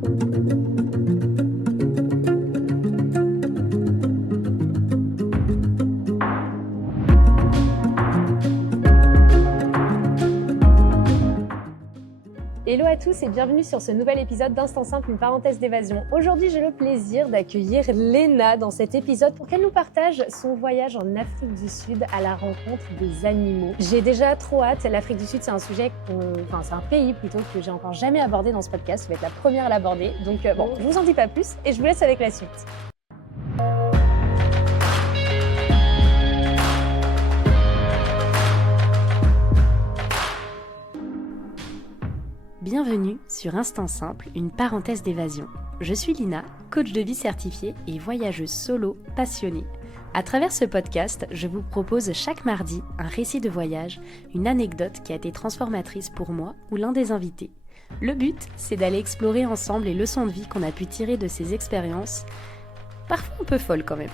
Hello à tous et bienvenue sur ce nouvel épisode d'Instant Simple, une parenthèse d'évasion. Aujourd'hui, j'ai le plaisir d'accueillir Léna dans cet épisode pour qu'elle nous partage son voyage en Afrique du Sud à la rencontre des animaux. J'ai déjà trop hâte. L'Afrique du Sud, c'est un sujet, c'est un pays plutôt que j'ai encore jamais abordé dans ce podcast. Je vais être la première à l'aborder. Donc je vous en dis pas plus et je vous laisse avec la suite. Bienvenue sur Instant Simple, une parenthèse d'évasion. Je suis Lina, coach de vie certifiée et voyageuse solo passionnée. À travers ce podcast, je vous propose chaque mardi un récit de voyage, une anecdote qui a été transformatrice pour moi ou l'un des invités. Le but, c'est d'aller explorer ensemble les leçons de vie qu'on a pu tirer de ces expériences, parfois un peu folles quand même.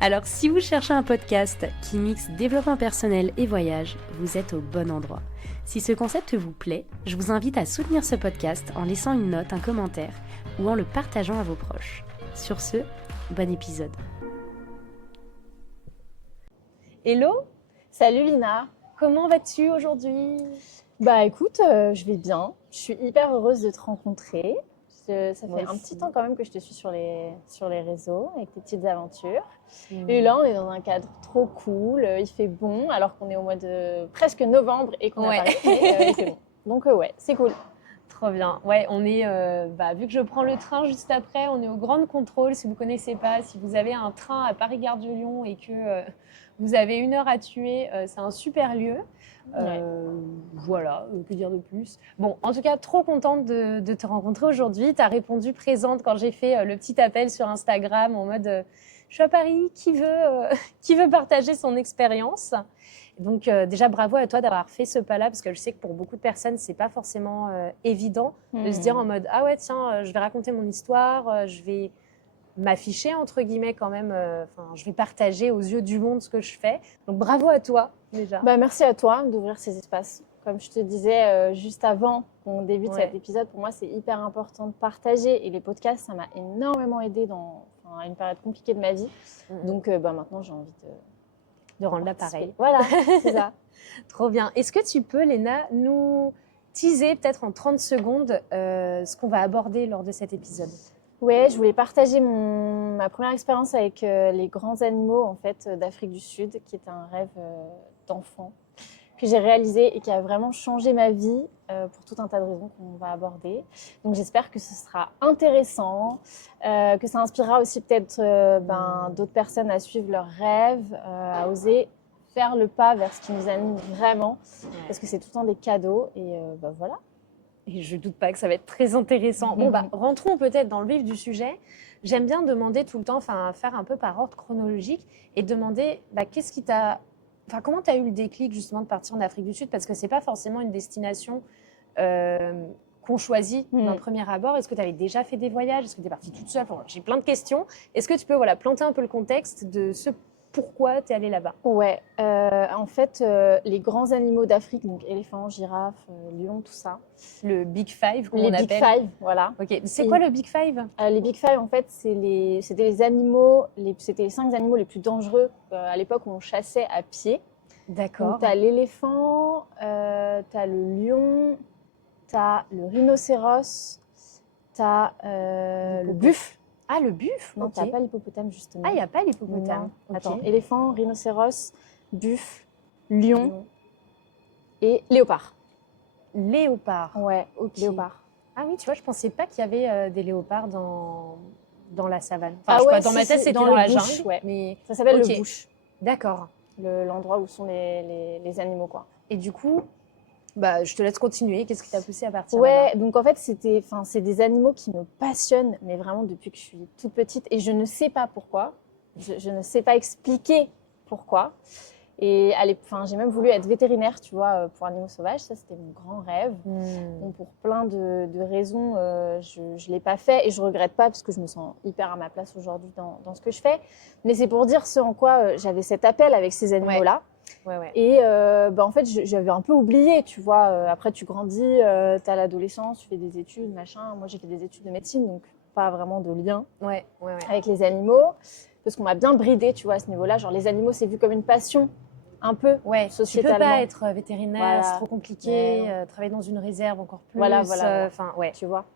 Alors si vous cherchez un podcast qui mixe développement personnel et voyage, vous êtes au bon endroit. Si ce concept vous plaît, je vous invite à soutenir ce podcast en laissant une note, un commentaire ou en le partageant à vos proches. Sur ce, bon épisode. Hello, Salut Lina. comment vas-tu aujourd'hui ? Bah écoute, je vais bien. Je suis hyper heureuse de te rencontrer. Ça Moi fait un aussi. petit temps quand même que je te suis sur les réseaux avec tes petites aventures. Et là, on est dans un cadre trop cool. Il fait bon alors qu'on est au mois de presque novembre et qu'on Ouais. a Paris. Mais, il fait bon. Donc ouais, c'est cool. Trop bien. Ouais, on est, vu que je prends le train juste après, on est au Grand Contrôle. Si vous ne connaissez pas, si vous avez un train à Paris-Gare de Lyon et que vous avez 1 heure à tuer, c'est un super lieu. Voilà, que dire de plus. Bon, en tout cas, trop contente de te rencontrer aujourd'hui. Tu as répondu présente quand j'ai fait le petit appel sur Instagram en mode je suis à Paris, qui veut partager son expérience ? Donc déjà, bravo à toi d'avoir fait ce pas-là, parce que je sais que pour beaucoup de personnes, c'est pas forcément évident de se dire en mode « Ah ouais, tiens, je vais raconter mon histoire, je vais m'afficher, entre guillemets, quand même, je vais partager aux yeux du monde ce que je fais. » Donc bravo à toi, déjà. Bah merci à toi d'ouvrir ces espaces. Comme je te disais juste avant qu'on débute Ouais. cet épisode, pour moi, c'est hyper important de partager. Et les podcasts, ça m'a énormément aidée dans une période compliquée de ma vie. Donc maintenant, j'ai envie De rendre l'appareil. Voilà, c'est ça. Trop bien. Est-ce que tu peux, Léna, nous teaser peut-être en 30 secondes ce qu'on va aborder lors de cet épisode ? Ouais, je voulais partager ma première expérience avec les grands animaux en fait d'Afrique du Sud, qui est un rêve d'enfant que j'ai réalisé et qui a vraiment changé ma vie pour tout un tas de raisons qu'on va aborder. Donc j'espère que ce sera intéressant, que ça inspirera aussi peut-être d'autres personnes à suivre leurs rêves, à oser faire le pas vers ce qui nous anime vraiment, parce que c'est tout le temps des cadeaux et voilà. Et je ne doute pas que ça va être très intéressant. Bon, rentrons peut-être dans le vif du sujet. J'aime bien demander tout le temps, faire un peu par ordre chronologique et demander qu'est-ce qui t'a... comment tu as eu le déclic justement de partir en Afrique du Sud ? Parce que ce n'est pas forcément une destination qu'on choisit d'un premier abord. Est-ce que tu avais déjà fait des voyages ? Est-ce que tu es partie toute seule ? J'ai plein de questions. Est-ce que tu peux planter un peu le contexte de ce pourquoi tu es allée là-bas ? Ouais, en fait, les grands animaux d'Afrique, donc éléphants, girafes, lions, tout ça. Le Big Five, comme Les on Big appelle. Five, voilà. Ok. C'est quoi le Big Five ? Les Big Five, en fait, c'était les animaux, c'était les 5 animaux les plus dangereux à l'époque où on chassait à pied. D'accord. Donc, tu as l'éléphant, tu as le lion, tu as le rhinocéros, tu as le buffle. Ah, le buffle ? Non, Ok. tu n'as pas l'hippopotame, justement. Ah, il n'y a pas l'hippopotame. Non. Attends, éléphant, rhinocéros, buffle, lion et léopard. Léopard. Ouais, Ok. léopard. Ah oui, tu vois, je pensais pas qu'il y avait des léopards dans la savane. Ah Je sais ouais, pas, dans ma tête, c'était dans le la bush, jungle. ouais. Mais... Ça s'appelle Ok. le bush, D'accord. l'endroit où sont les animaux, quoi. Et du coup, je te laisse continuer. Qu'est-ce qui t'a poussé à partir Ouais, là-bas ? donc en fait, c'est des animaux qui me passionnent, mais vraiment depuis que je suis toute petite. Et je ne sais pas pourquoi. Je ne sais pas expliquer pourquoi. Et j'ai même voulu être vétérinaire, tu vois, pour animaux sauvages. Ça, c'était mon grand rêve. Bon, pour plein de raisons, je ne l'ai pas fait et je ne regrette pas parce que je me sens hyper à ma place aujourd'hui dans ce que je fais. Mais c'est pour dire ce en quoi j'avais cet appel avec ces animaux-là. Ouais. Et en fait, j'avais un peu oublié, tu vois. Après, tu grandis, tu as l'adolescence, tu fais des études, machin. Moi, j'ai fait des études de médecine, donc pas vraiment de lien Ouais. avec les animaux. Parce qu'on m'a bien bridé, tu vois, à ce niveau-là. Genre, les animaux, c'est vu comme une passion, un peu, Ouais, tu peux sociétalement. pas être vétérinaire, Voilà. c'est trop compliqué. Ouais, travailler dans une réserve encore plus. Voilà. Enfin, ouais. Tu vois.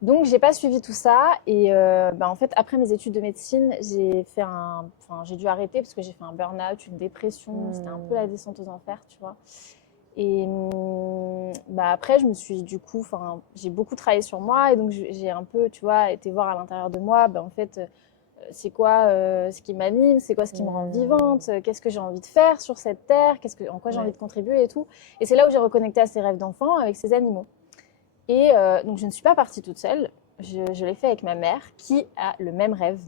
Donc, j'ai pas suivi tout ça. Et en fait, après mes études de médecine, j'ai dû arrêter parce que j'ai fait un burn-out, une dépression. C'était un peu la descente aux enfers, tu vois. Et après, j'ai beaucoup travaillé sur moi. Et donc, j'ai un peu, tu vois, été voir à l'intérieur de moi, en fait, c'est quoi ce qui m'anime, c'est quoi ce qui me rend vivante, qu'est-ce que j'ai envie de faire sur cette terre, en quoi j'ai envie de contribuer et tout. Et c'est là où j'ai reconnecté à ces rêves d'enfant avec ces animaux. Et donc, je ne suis pas partie toute seule. Je l'ai fait avec ma mère qui a le même rêve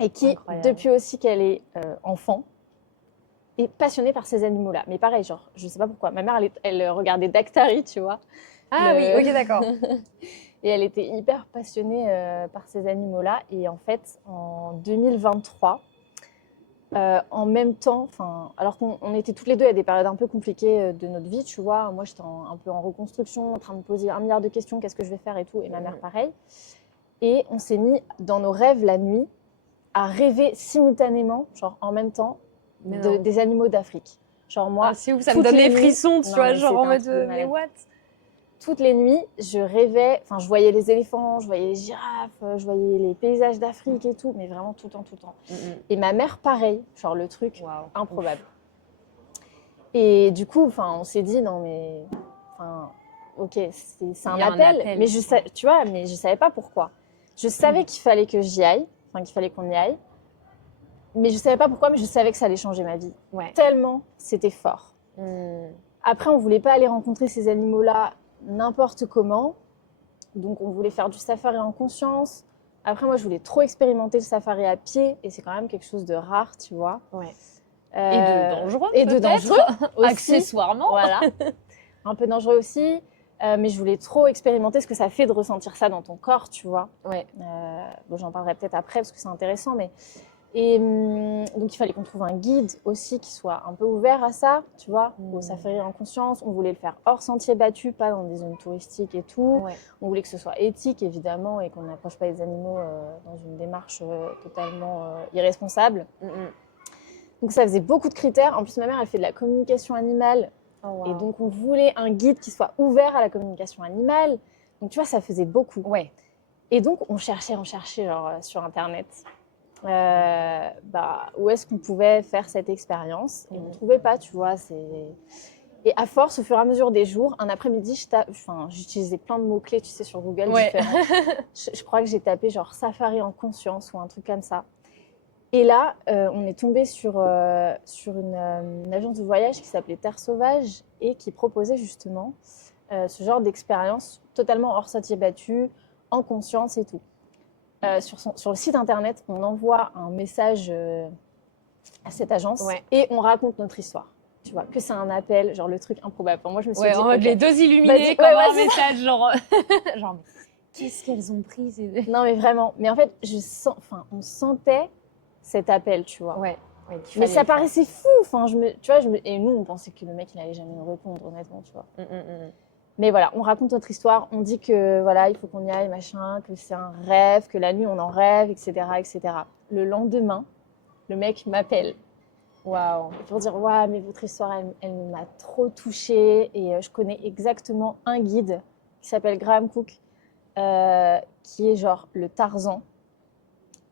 et qui, Incroyable. depuis aussi qu'elle est enfant, est passionnée par ces animaux-là. Mais pareil, genre, je sais pas pourquoi. Ma mère, elle regardait Daktari, tu vois. Ah oui, ok, d'accord. Et elle était hyper passionnée par ces animaux-là. Et en fait, en 2023, en même temps, alors qu'on était toutes les deux à des périodes un peu compliquées de notre vie, tu vois. Moi, j'étais un peu en reconstruction, en train de me poser 1 milliard de questions, qu'est-ce que je vais faire et tout. Et ma mère, pareil. Et on s'est mis dans nos rêves la nuit à rêver simultanément, genre en même temps, des animaux d'Afrique. Genre moi, c'est ouf, ça me donne les frissons, tu vois, genre en mode mais what? Toutes les nuits, je rêvais, je voyais les éléphants, je voyais les girafes, je voyais les paysages d'Afrique et tout, mais vraiment tout le temps. Et ma mère, pareil, genre le truc improbable. Et du coup, on s'est dit, non mais, ok, c'est un appel, mais tu vois, mais je savais pas pourquoi. Je savais qu'il fallait que j'y aille, qu'il fallait qu'on y aille, mais je savais pas pourquoi, mais je savais que ça allait changer ma vie. Tellement c'était fort. Après, on voulait pas aller rencontrer ces animaux-là n'importe comment. Donc, on voulait faire du safari en conscience. Après, moi, je voulais trop expérimenter le safari à pied. Et c'est quand même quelque chose de rare, tu vois. Et de dangereux, et de dangereux aussi. Accessoirement. Voilà. Un peu dangereux aussi. Mais je voulais trop expérimenter ce que ça fait de ressentir ça dans ton corps, tu vois. J'en parlerai peut-être après parce que c'est intéressant. Et donc, il fallait qu'on trouve un guide aussi qui soit un peu ouvert à ça, tu vois, au safari en conscience. On voulait le faire hors sentier battu, pas dans des zones touristiques et tout. On voulait que ce soit éthique, évidemment, et qu'on n'approche pas les animaux dans une démarche totalement irresponsable. Donc, ça faisait beaucoup de critères. En plus, ma mère, elle fait de la communication animale. Et donc, on voulait un guide qui soit ouvert à la communication animale. Donc, tu vois, ça faisait beaucoup. Et donc, on cherchait genre, sur Internet. Où est-ce qu'on pouvait faire cette expérience et on ne trouvait pas, tu vois. Et à force, au fur et à mesure des jours, un après-midi, j'utilisais plein de mots-clés, tu sais, sur Google différents. Je crois que j'ai tapé genre safari en conscience ou un truc comme ça. Et là, on est tombé sur une agence de voyage qui s'appelait Terre Sauvage et qui proposait justement ce genre d'expérience totalement hors sentier battu, en conscience et tout. Sur le site internet, on envoie un message à cette agence et on raconte notre histoire. Tu vois, que c'est un appel, genre le truc improbable. Moi, je me suis dit, en mode les deux illuminés, comme un message, genre, qu'est-ce qu'elles ont pris Non, mais vraiment. Mais en fait, on sentait cet appel, tu vois. Mais ça paraissait fou. Et nous, on pensait que le mec, il allait jamais nous répondre, honnêtement, tu vois. Mais voilà, on raconte notre histoire, on dit que voilà, il faut qu'on y aille, machin, que c'est un rêve, que la nuit on en rêve, etc., etc. Le lendemain, le mec m'appelle. Pour dire mais votre histoire, elle m'a trop touchée et je connais exactement un guide qui s'appelle Graham Cook, qui est genre le Tarzan,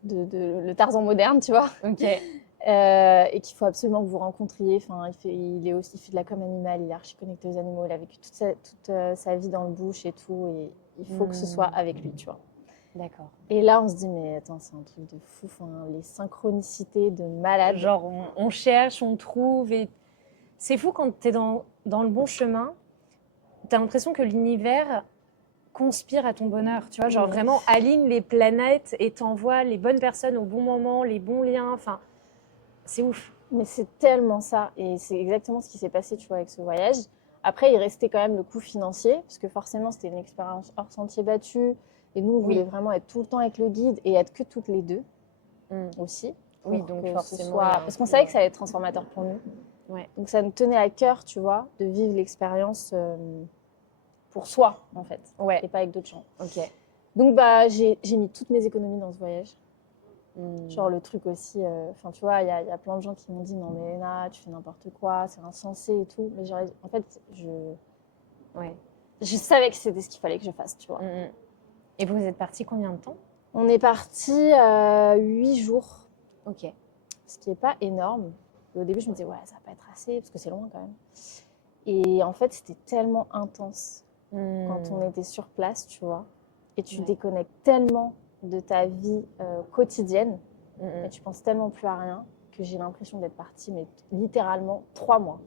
le Tarzan moderne, tu vois. Et qu'il faut absolument que vous rencontriez. Il fait de la com animale, il est archi connecté aux animaux, il a vécu toute sa vie dans le bush et tout, et il faut que ce soit avec lui, tu vois. D'accord. Et là, on se dit, mais attends, c'est un truc de fou, les synchronicités de malade. Genre, on cherche, on trouve, et c'est fou quand t'es dans le bon chemin, t'as l'impression que l'univers conspire à ton bonheur, tu vois, genre vraiment aligne les planètes et t'envoie les bonnes personnes au bon moment, les bons liens, c'est ouf. Mais c'est tellement ça. Et c'est exactement ce qui s'est passé, tu vois, avec ce voyage. Après, il restait quand même le coût financier, parce que forcément, c'était une expérience hors sentier battu. Et nous, on voulait vraiment être tout le temps avec le guide et être que toutes les deux aussi. Oui, donc forcément. Parce qu'on savait que ça allait être transformateur pour nous. Ouais. Donc ça nous tenait à cœur, tu vois, de vivre l'expérience pour soi, en fait, Ouais. et pas avec d'autres gens. Ok. Donc j'ai mis toutes mes économies dans ce voyage. Genre le truc aussi, enfin tu vois, il y a plein de gens qui m'ont dit non mais Léna, tu fais n'importe quoi, c'est insensé et tout. Mais en fait, je savais que c'était ce qu'il fallait que je fasse, tu vois. Et vous êtes partis combien de temps? On est parti 8 jours. Ok. Ce qui n'est pas énorme. Et au début, je me disais, ouais, ça va pas être assez, parce que c'est loin quand même. Et en fait, c'était tellement intense quand on était sur place, tu vois. Et tu déconnectes tellement de ta vie quotidienne, et tu penses tellement plus à rien, que j'ai l'impression d'être partie, mais littéralement 3 mois.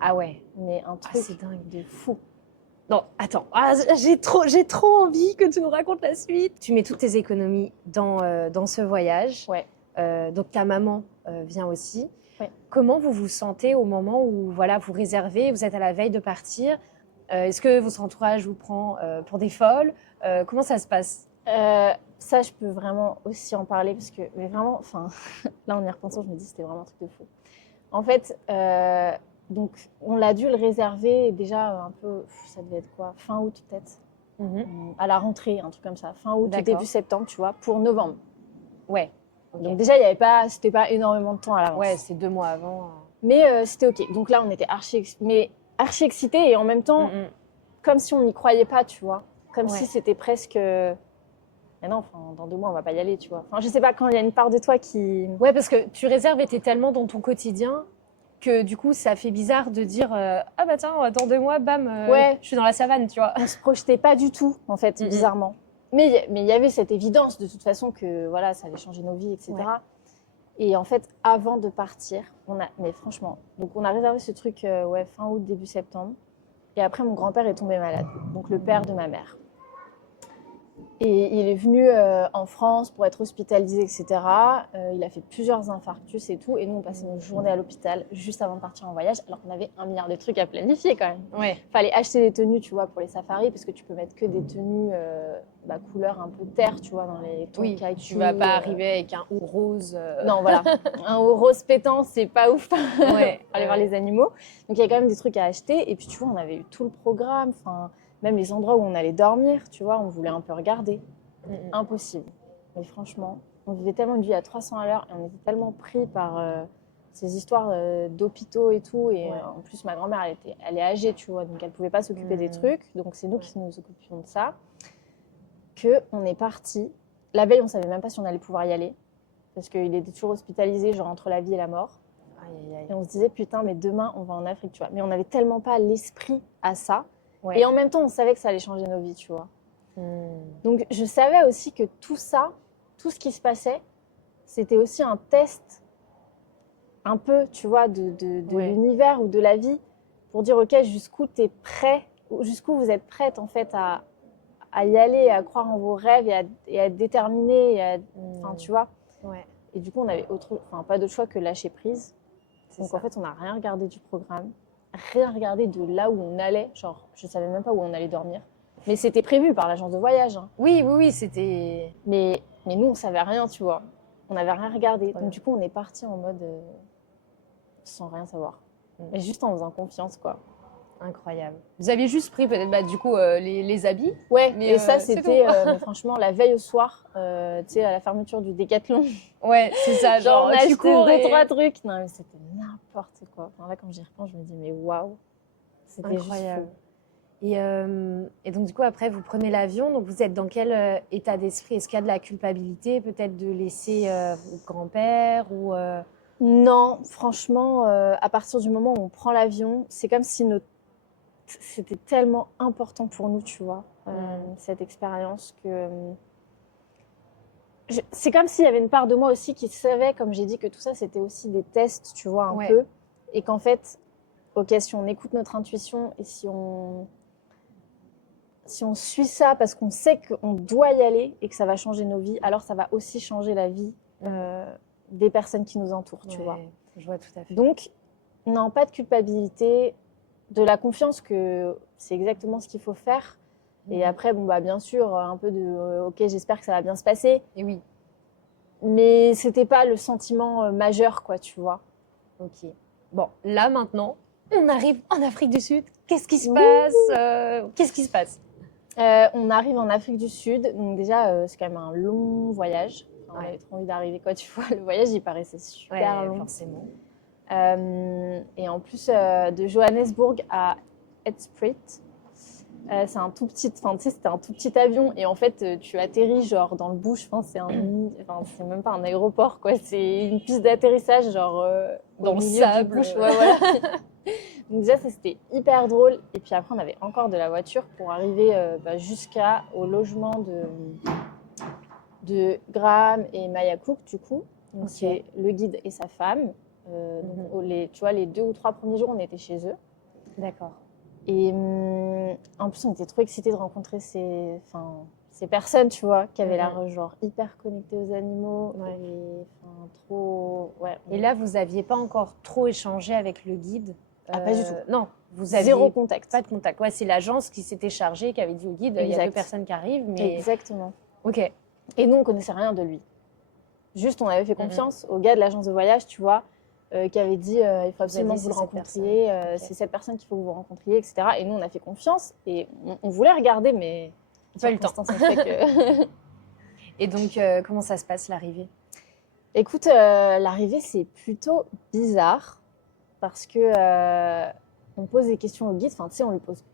Ah ouais. Mais un truc c'est dingue. de fou. Non, attends. Ah, j'ai trop envie que tu nous racontes la suite. Tu mets toutes tes économies dans ce voyage. Ouais. Donc ta maman vient aussi. Ouais. Comment vous vous sentez au moment où voilà, vous réservez, vous êtes à la veille de partir? Est-ce que votre entourage vous prend pour des folles? Comment ça se passe? Ça, je peux vraiment aussi en parler, parce que, mais vraiment, enfin, là, en y repensant, je me dis, c'était vraiment un truc de fou. En fait, donc, on l'a dû le réserver déjà un peu, ça devait être quoi, fin août peut-être, à la rentrée, un truc comme ça, fin août ou début septembre, tu vois, pour novembre. Ouais. Okay. Donc déjà, c'était pas énormément de temps à l'avance. Ouais, c'est 2 mois avant. Mais c'était ok. Donc là, on était archi excités et en même temps, comme si on n'y croyait pas, tu vois, comme si c'était presque. Mais non, dans 2 mois, on va pas y aller, tu vois. Enfin, je sais pas, quand il y a une part de toi qui. Ouais, parce que tu réserves et t'es tellement dans ton quotidien que du coup, ça fait bizarre de dire ah bah tiens, dans 2 mois, bam, je suis dans la savane, tu vois. On se projetait pas du tout, en fait, bizarrement. Mais il y avait cette évidence, de toute façon, que voilà, ça allait changer nos vies, etc. Ouais. Et en fait, avant de partir, mais franchement, donc on a réservé ce truc fin août, début septembre. Et après, mon grand-père est tombé malade, donc le père de ma mère. Et il est venu en France pour être hospitalisé, etc. Il a fait plusieurs infarctus et tout. Et nous, on passait nos journées à l'hôpital juste avant de partir en voyage, alors qu'on avait 1 milliard de trucs à planifier quand même. Ouais. Fallait acheter des tenues, tu vois, pour les safaris, parce que tu peux mettre que des tenues couleur un peu terre, tu vois, dans les tons kaki. Tu vas pas arriver avec un haut rose. Non, voilà. Un haut rose pétant, c'est pas ouf. Ouais. Aller voir les animaux. Donc, il y a quand même des trucs à acheter. Et puis, tu vois, on avait eu tout le programme. Enfin, même les endroits où on allait dormir, tu vois, on voulait un peu regarder. Impossible. Mais franchement, on vivait tellement une vie à 300 à l'heure et on était tellement pris par ces histoires d'hôpitaux et tout. Et en plus, ma grand-mère, elle est âgée, tu vois, donc elle pouvait pas s'occuper des trucs. Donc, c'est nous qui nous occupions de ça. Qu'on est parti. La veille, on savait même pas si on allait pouvoir y aller. Parce qu'il était toujours hospitalisé, genre entre la vie et la mort. Et on se disait, putain, mais demain, on va en Afrique, tu vois. Mais on n'avait tellement pas l'esprit à ça. Ouais. Et en même temps, on savait que ça allait changer nos vies, tu vois. Donc, je savais aussi que tout ça, tout ce qui se passait, c'était aussi un test un peu, tu vois, de l'univers ou de la vie pour dire, OK, jusqu'où tu es prêt, jusqu'où vous êtes prête, en fait, à y aller, à croire en vos rêves et à être déterminée, enfin, tu vois. Ouais. Et du coup, on n'avait pas d'autre choix que lâcher prise. Donc, en fait, on n'a rien regardé du programme, rien regardé de là où on allait. Genre, je ne savais même pas où on allait dormir. Mais c'était prévu par l'agence de voyage. Hein. Oui, c'était... Mais nous, on ne savait rien, tu vois. On n'avait rien regardé. Ouais. Donc, du coup, on est parti en mode sans rien savoir. Mais juste en faisant confiance, quoi. Incroyable. Vous aviez juste pris peut-être les habits. Ouais, mais ça c'était mais franchement la veille au soir, tu sais, à la fermeture du Décathlon. Ouais, c'est ça, genre on a acheté 2-3 trucs. Non, mais c'était n'importe quoi. Enfin, là, quand j'y repense, je me dis, mais waouh, c'était incroyable. Juste fou. Et donc, du coup, après, vous prenez l'avion. Donc, vous êtes dans quel état d'esprit? Est-ce qu'il y a de la culpabilité, peut-être, de laisser votre grand-père ou Non, franchement, à partir du moment où on prend l'avion, c'est comme si c'était tellement important pour nous, tu vois, cette expérience que... C'est comme s'il y avait une part de moi aussi qui savait, comme j'ai dit, que tout ça, c'était aussi des tests, tu vois, un peu. Et qu'en fait, OK, si on écoute notre intuition et si on suit ça parce qu'on sait qu'on doit y aller et que ça va changer nos vies, alors ça va aussi changer la vie des personnes qui nous entourent, tu vois. Je vois tout à fait. Donc, non, pas de culpabilité, de la confiance que c'est exactement ce qu'il faut faire. Et après, bien sûr, un peu de OK, j'espère que ça va bien se passer. Et oui. Mais c'était pas le sentiment majeur, quoi, tu vois. OK. Bon, là maintenant, on arrive en Afrique du Sud. Qu'est-ce qui se passe Qu'est-ce qui se passe? On arrive en Afrique du Sud, donc déjà c'est quand même un long voyage. Enfin, on avait trop envie d'arriver, quoi, tu vois. Le voyage, il paraissait super long. Forcément. Et en plus, de Johannesburg à Edspruit, c'est un tout petit, enfin tu sais, c'était un tout petit avion et en fait tu atterris genre dans le bush. Enfin c'est même pas un aéroport, quoi. C'est une piste d'atterrissage genre Dans au le milieu sable. du bush. Ouais, voilà. Donc déjà ça c'était hyper drôle et puis après on avait encore de la voiture pour arriver jusqu'au logement de Graham et Maya Cook du coup. Donc c'est le guide et sa femme. Donc tu vois, les 2 ou 3 premiers jours on était chez eux. D'accord. Et en plus, on était trop excités de rencontrer ces personnes, tu vois, qui avaient l'air genre hyper connectées aux animaux. Ouais. Et trop. Ouais. Et là, vous n'aviez pas encore trop échangé avec le guide? Pas du tout. Non, vous aviez zéro contact. pas de contact. Ouais, c'est l'agence qui s'était chargée, qui avait dit au guide, il y a 2 personnes qui arrivent. Mais... Exactement. Ok. Et nous, on connaissait rien de lui. Juste, on avait fait confiance au gars de l'agence de voyage, tu vois, qui avait dit il faut absolument que vous le rencontriez, c'est cette personne qu'il faut que vous rencontriez, etc. Et nous, on a fait confiance et on voulait regarder, mais pas eu le temps. Fait que... Et donc, comment ça se passe l'arrivée? Écoute, l'arrivée, c'est plutôt bizarre parce que on pose des questions au guide. Enfin, tu sais, on lui pose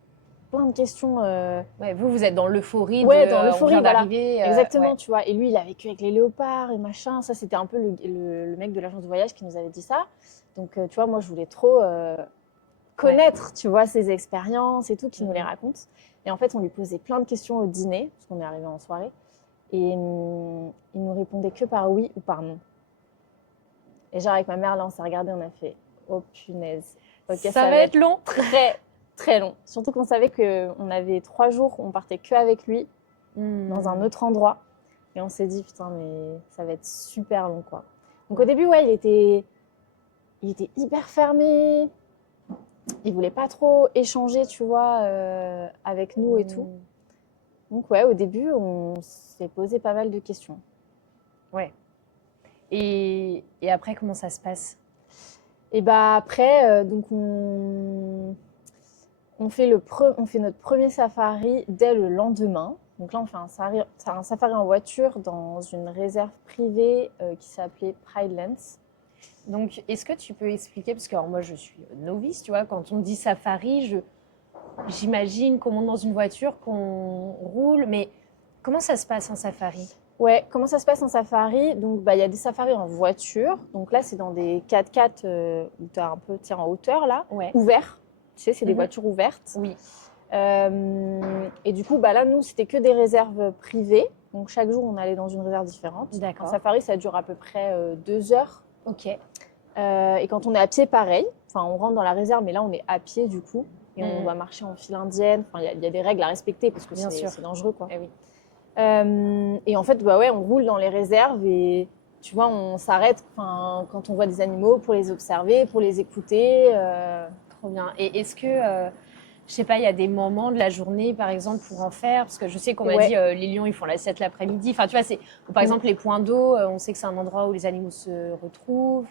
plein de questions. Ouais, vous êtes dans l'euphorie dans on l'euphorie, vient voilà. d'arriver. Exactement, tu vois. Et lui, il a vécu avec les léopards et machin. Ça, c'était un peu le mec de l'agence de voyage qui nous avait dit ça. Donc, tu vois, moi, je voulais trop connaître, tu vois, ses expériences et tout, qu'il nous les raconte. Et en fait, on lui posait plein de questions au dîner, parce qu'on est arrivé en soirée. Et il nous répondait que par oui ou par non. Et genre, avec ma mère, là, on s'est regardé, on a fait « Oh, punaise. Okay, ça va être long. » Très, très long. Surtout qu'on savait qu'on avait 3 jours, on partait que avec lui, dans un autre endroit. Et on s'est dit, putain, mais ça va être super long, quoi. Donc au début, ouais, il était hyper fermé. Il voulait pas trop échanger, tu vois, avec nous et tout. Donc ouais, au début, on s'est posé pas mal de questions. Ouais. Et après, comment ça se passe? Et bah après, donc on fait notre premier safari dès le lendemain. Donc là, on fait un safari en voiture dans une réserve privée qui s'appelait Pridelands. Donc, est-ce que tu peux expliquer, parce que alors, moi, je suis novice, tu vois, quand on dit safari, j'imagine qu'on monte dans une voiture, qu'on roule, mais comment ça se passe en safari? Ouais, comment ça se passe en safari? Donc, il y a des safaris en voiture. Donc là, c'est dans des 4x4 où tu as un peu en hauteur, là, ouverts. Tu sais, c'est des voitures ouvertes. Oui. Et du coup, là, nous, c'était que des réserves privées. Donc, chaque jour, on allait dans une réserve différente. D'accord. Un safari, ça dure à peu près 2 heures. Ok. Et quand on est à pied, pareil. Enfin, on rentre dans la réserve, mais là, on est à pied, du coup. Et on doit marcher en file indienne. Enfin, il y a des règles à respecter parce que c'est dangereux, quoi. Eh oui. Et en fait, on roule dans les réserves et tu vois, on s'arrête quand on voit des animaux pour les observer, pour les écouter. Trop bien. Et est-ce que, je sais pas, il y a des moments de la journée, par exemple, pour en faire? Parce que je sais qu'on m'a dit les lions, ils font la sieste l'après-midi. Enfin, tu vois, par exemple, les points d'eau, on sait que c'est un endroit où les animaux se retrouvent.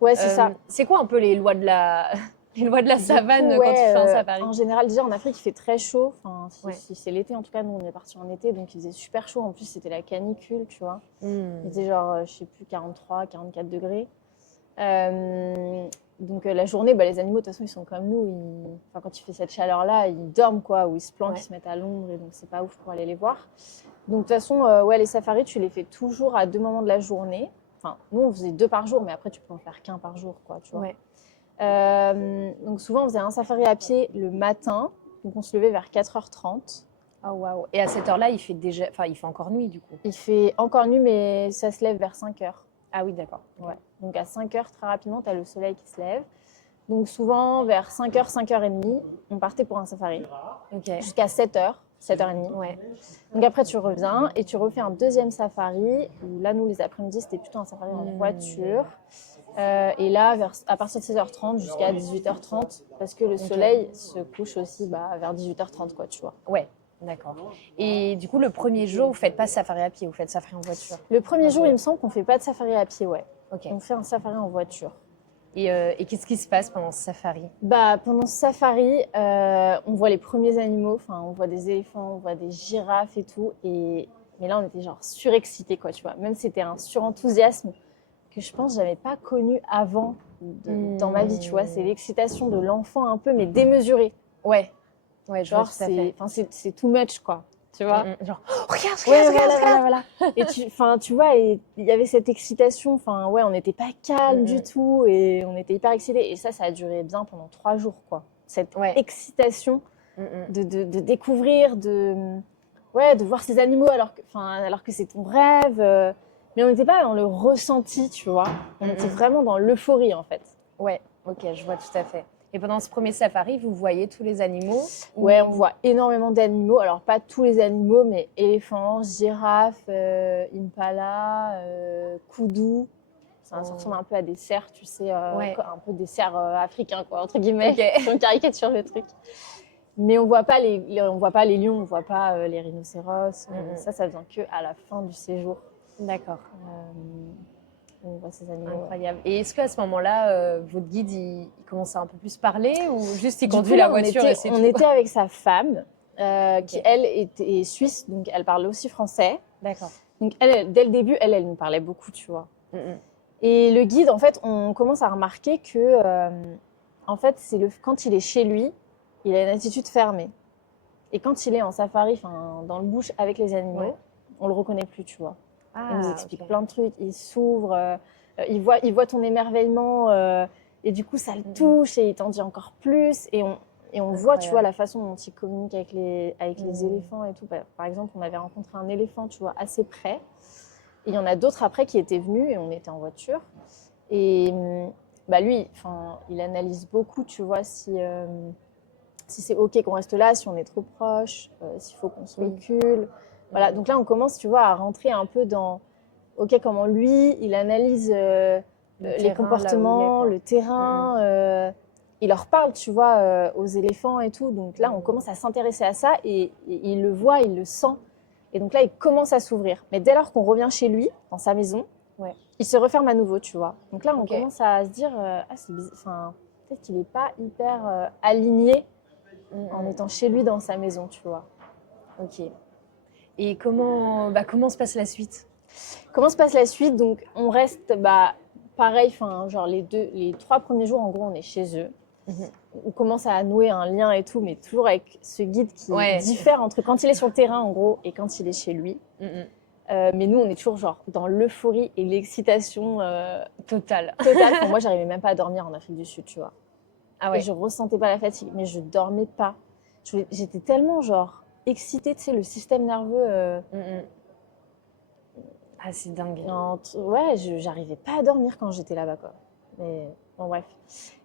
Ouais, c'est ça. C'est quoi un peu les lois de la savane quand tu fais un safari? En général, déjà en Afrique, il fait très chaud. Enfin, si c'est l'été, en tout cas, nous on est partis en été, donc il faisait super chaud. En plus, c'était la canicule, tu vois. Il faisait genre, je sais plus, 43, 44 degrés. Donc la journée, les animaux, de toute façon, ils sont comme nous. Quand il fait cette chaleur-là, ils dorment, quoi, ou ils se planquent, ils se mettent à l'ombre, et donc c'est pas ouf pour aller les voir. Donc de toute façon, les safaris, tu les fais toujours à 2 moments de la journée. Enfin, nous, on faisait 2 par jour, mais après, tu peux en faire qu'1 par jour, quoi, tu vois. Ouais. Donc souvent, on faisait un safari à pied le matin. Donc on se levait vers 4h30. Oh, waouh. Et à cette heure-là, il fait encore nuit, du coup? Il fait encore nuit, mais ça se lève vers 5h. Ah oui, d'accord. Ouais. Donc à 5h, très rapidement, tu as le soleil qui se lève. Donc souvent, vers 5h, 5h30, on partait pour un safari. Jusqu'à 7h, 7h30. Ouais. Donc après, tu reviens et tu refais un deuxième safari. Où là, nous, les après-midi, c'était plutôt un safari en voiture. Et là, à partir de 16h30 jusqu'à 18h30, parce que le soleil se couche aussi vers 18h30, quoi, tu vois. Ouais, d'accord. Et du coup, le premier jour, vous faites pas safari à pied, vous faites safari en voiture? Le premier jour, il me semble qu'on fait pas de safari à pied, ouais. Ok. On fait un safari en voiture. Et qu'est-ce qui se passe pendant ce safari? Pendant ce safari, on voit les premiers animaux, enfin, on voit des éléphants, on voit des girafes et tout. Mais là, on était genre surexcités, quoi, tu vois. Même c'était un surenthousiasme que je pense que j'avais pas connu avant dans ma vie, tu vois. C'est l'excitation de l'enfant un peu, mais démesurée. Ouais, je vois Genre, tout à fait. c'est too much, quoi. Tu vois. Genre, oh, regarde, Ouais, regarde. voilà. Et tu vois, il y avait cette excitation. Enfin, ouais, on n'était pas calme du tout et on était hyper excités. Et ça a duré bien pendant 3 jours, quoi. Cette excitation de découvrir, de voir ces animaux alors que c'est ton rêve. Mais on n'était pas dans le ressenti, tu vois. On était vraiment dans l'euphorie, en fait. Ouais, ok, je vois tout à fait. Et pendant ce premier safari, vous voyez tous les animaux? Ouais, on voit énormément d'animaux. Alors, pas tous les animaux, mais éléphants, girafes, impala, koudou. Ça ressemble un peu à des cerfs, tu sais, un peu des cerfs africains, quoi, entre guillemets. Si on caricature le truc. Mais on voit pas les lions, on voit pas les rhinocéros. Ça vient que à la fin du séjour. D'accord. On voit ces animaux. Incroyable. Et est-ce qu'à ce moment-là, votre guide, il commençait à un peu plus parler ou juste il Du conduit coup, la là, voiture et c'est tout? On était avec sa femme, qui, elle, était suisse, donc elle parlait aussi français. D'accord. Donc, elle, dès le début, elle nous parlait beaucoup, tu vois. Et le guide, en fait, on commence à remarquer que, en fait, quand il est chez lui, il a une attitude fermée. Et quand il est en safari, dans le bush avec les animaux, on le reconnaît plus, tu vois. Il nous explique plein de trucs, il s'ouvre, il voit ton émerveillement, et du coup, ça le touche et il t'en dit encore plus. Et on voit, tu vois, la façon dont il communique avec les éléphants et tout. Par exemple, on avait rencontré un éléphant, tu vois, assez près. Et il y en a d'autres après qui étaient venus et on était en voiture. Et lui, il analyse beaucoup, tu vois, si c'est OK qu'on reste là, si on est trop proche, s'il faut qu'on se recule. Voilà, donc là, on commence, tu vois, à rentrer un peu dans, OK, comment lui, il analyse les comportements, le terrain. Il leur parle, tu vois, aux éléphants et tout. Donc là, on commence à s'intéresser à ça et il le voit, il le sent. Et donc là, il commence à s'ouvrir. Mais dès lors qu'on revient chez lui, dans sa maison, il se referme à nouveau, tu vois. Donc là, on commence à se dire, c'est bizarre. Peut-être qu'il n'est pas hyper aligné en étant chez lui dans sa maison, tu vois. Ok. Et comment se passe la suite? Comment se passe la suite? Donc, on reste, pareil, genre les 3 premiers jours, en gros, on est chez eux. On commence à nouer un lien et tout, mais toujours avec ce guide qui diffère entre quand il est sur le terrain, en gros, et quand il est chez lui. Mais nous, on est toujours genre dans l'euphorie et l'excitation totale. Moi, j'arrivais même pas à dormir en Afrique du Sud, tu vois. Ah ouais. Et je ressentais pas la fatigue, mais je dormais pas. J'étais tellement genre excitée, tu sais, le système nerveux. Ah, c'est dingue. J'arrivais pas à dormir quand j'étais là-bas, quoi. Mais bon, bref.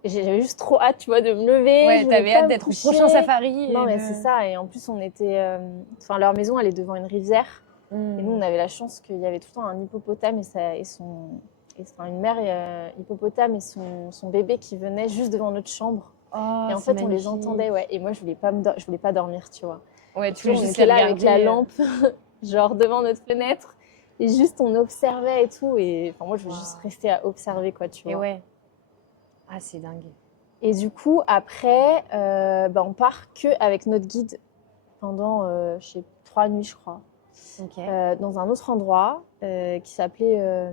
Et j'avais juste trop hâte, tu vois, de me lever. Ouais, t'avais hâte d'être au prochain safari. Non, mais c'est ça. Et en plus, on était. Leur maison, elle est devant une rivière. Et nous, on avait la chance qu'il y avait tout le temps un hippopotame une mère hippopotame et son bébé qui venait juste devant notre chambre. Oh, et en fait, on les entendait, Et moi, je voulais pas dormir, tu vois. Ouais, tu voulais juste là avec la lampe, genre devant notre fenêtre. Et juste, on observait et tout. Et moi, je voulais juste rester à observer, quoi, tu vois. Et ouais. Ah, c'est dingue. Et du coup, après, on part qu'avec notre guide pendant, 3 nuits, je crois. Dans un autre endroit qui s'appelait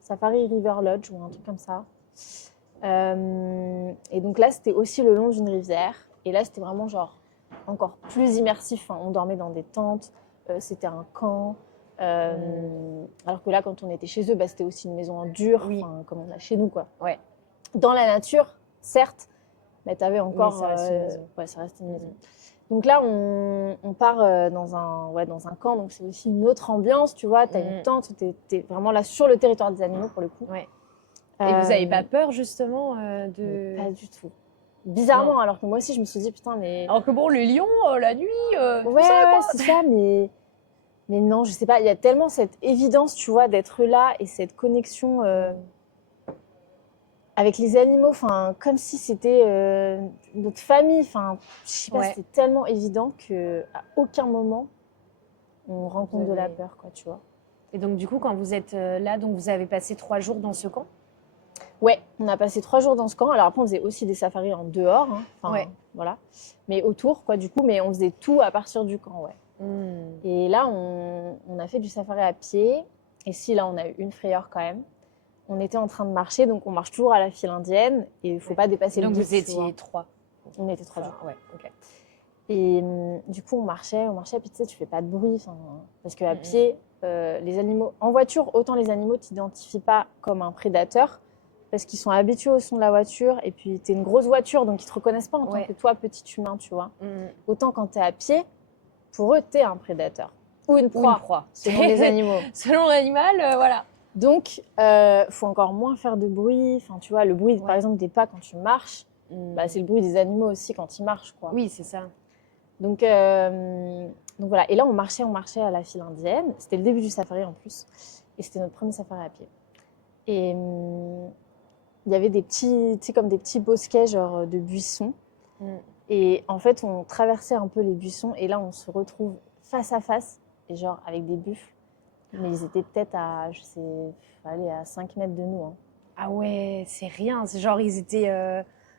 Safari River Lodge ou un truc comme ça. Et donc là, c'était aussi le long d'une rivière. Et là, c'était vraiment genre encore plus immersif. On dormait dans des tentes. C'était un camp. Alors que là, quand on était chez eux, c'était aussi une maison en dur, comme on a chez nous, quoi. Ouais. Dans la nature, certes, mais t'avais encore. Ça reste une maison. Ça reste une maison. Donc là, on part dans un camp, donc c'est aussi une autre ambiance, tu vois. T'as une tente, t'es vraiment là sur le territoire des animaux pour le coup. Ouais. Et vous n'avez pas peur justement Pas du tout. Bizarrement, alors que moi aussi, je me suis dit, putain, mais. Alors que bon, le lion, la nuit. C'est ça, mais non, je sais pas. Il y a tellement cette évidence, tu vois, d'être là et cette connexion avec les animaux, comme si c'était notre famille. Je sais pas, c'était tellement évident qu'à aucun moment on rencontre de la peur, quoi, tu vois. Et donc, du coup, quand vous êtes là, donc vous avez passé 3 jours dans ce camp? Ouais, on a passé 3 jours dans ce camp. Alors après, on faisait aussi des safaris en dehors. Hein. Enfin, Ouais. voilà. Mais autour, quoi, du coup. Mais on faisait tout à partir du camp, ouais. Hmm. Et là, on a fait du safari à pied. Et si, là, on a eu une frayeur quand même. On était en train de marcher, donc on marche toujours à la file indienne. Et il ne faut pas dépasser Donc le vous 10, tu étiez vois. 3. On était 3 jours. Ouais, ok. Et du coup, on marchait, puis tu sais, tu fais pas de bruit. Parce qu'à pied, les animaux, en voiture, autant les animaux t'identifient pas comme un prédateur, parce qu'ils sont habitués au son de la voiture, et puis t'es une grosse voiture, donc ils te reconnaissent pas en tant que toi, petit humain, tu vois. Autant quand t'es à pied, pour eux, t'es un prédateur. Ou une proie, selon les animaux. Selon l'animal, voilà. Donc, faut encore moins faire de bruit. Enfin, tu vois, le bruit, par exemple, des pas quand tu marches, bah, c'est le bruit des animaux aussi quand ils marchent, quoi. Oui, c'est ça. Donc voilà. Et là, on marchait à la file indienne. C'était le début du safari en plus. Et c'était notre premier safari à pied. Et il y avait des petits, tu sais, comme des petits bosquets, genre de buissons. Et en fait, on traversait un peu les buissons. Et là, on se retrouve face à face, et genre avec des buffles. Mais ils étaient peut-être à, je sais, allez, à 5 mètres de nous. Hein. Ah ouais, c'est rien. C'est genre, ils étaient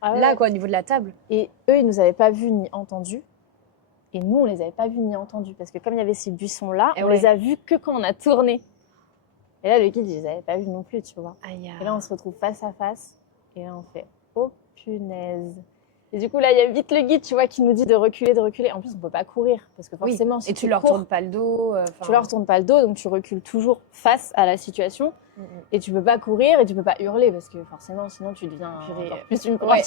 Ah ouais. là, quoi, au niveau de la table. Et eux, ils nous avaient pas vus ni entendus. Et nous, on les avait pas vus ni entendus. Parce que comme il y avait ces buissons-là, on les a vus que quand on a tourné. Et là, le guide, il les avait pas vus non plus, tu vois. Aïe. Et là, on se retrouve face à face. Et là, on fait « Oh, punaise !» Et du coup, là, il y a vite le guide, tu vois, qui nous dit de reculer. En plus, on peut pas courir. Parce que forcément, si et tu leur tournes pas le dos. Tu leur tournes pas le dos, donc tu recules toujours face à la situation. Et tu peux pas courir et tu peux pas hurler. Parce que forcément, sinon, tu deviens encore plus une proie.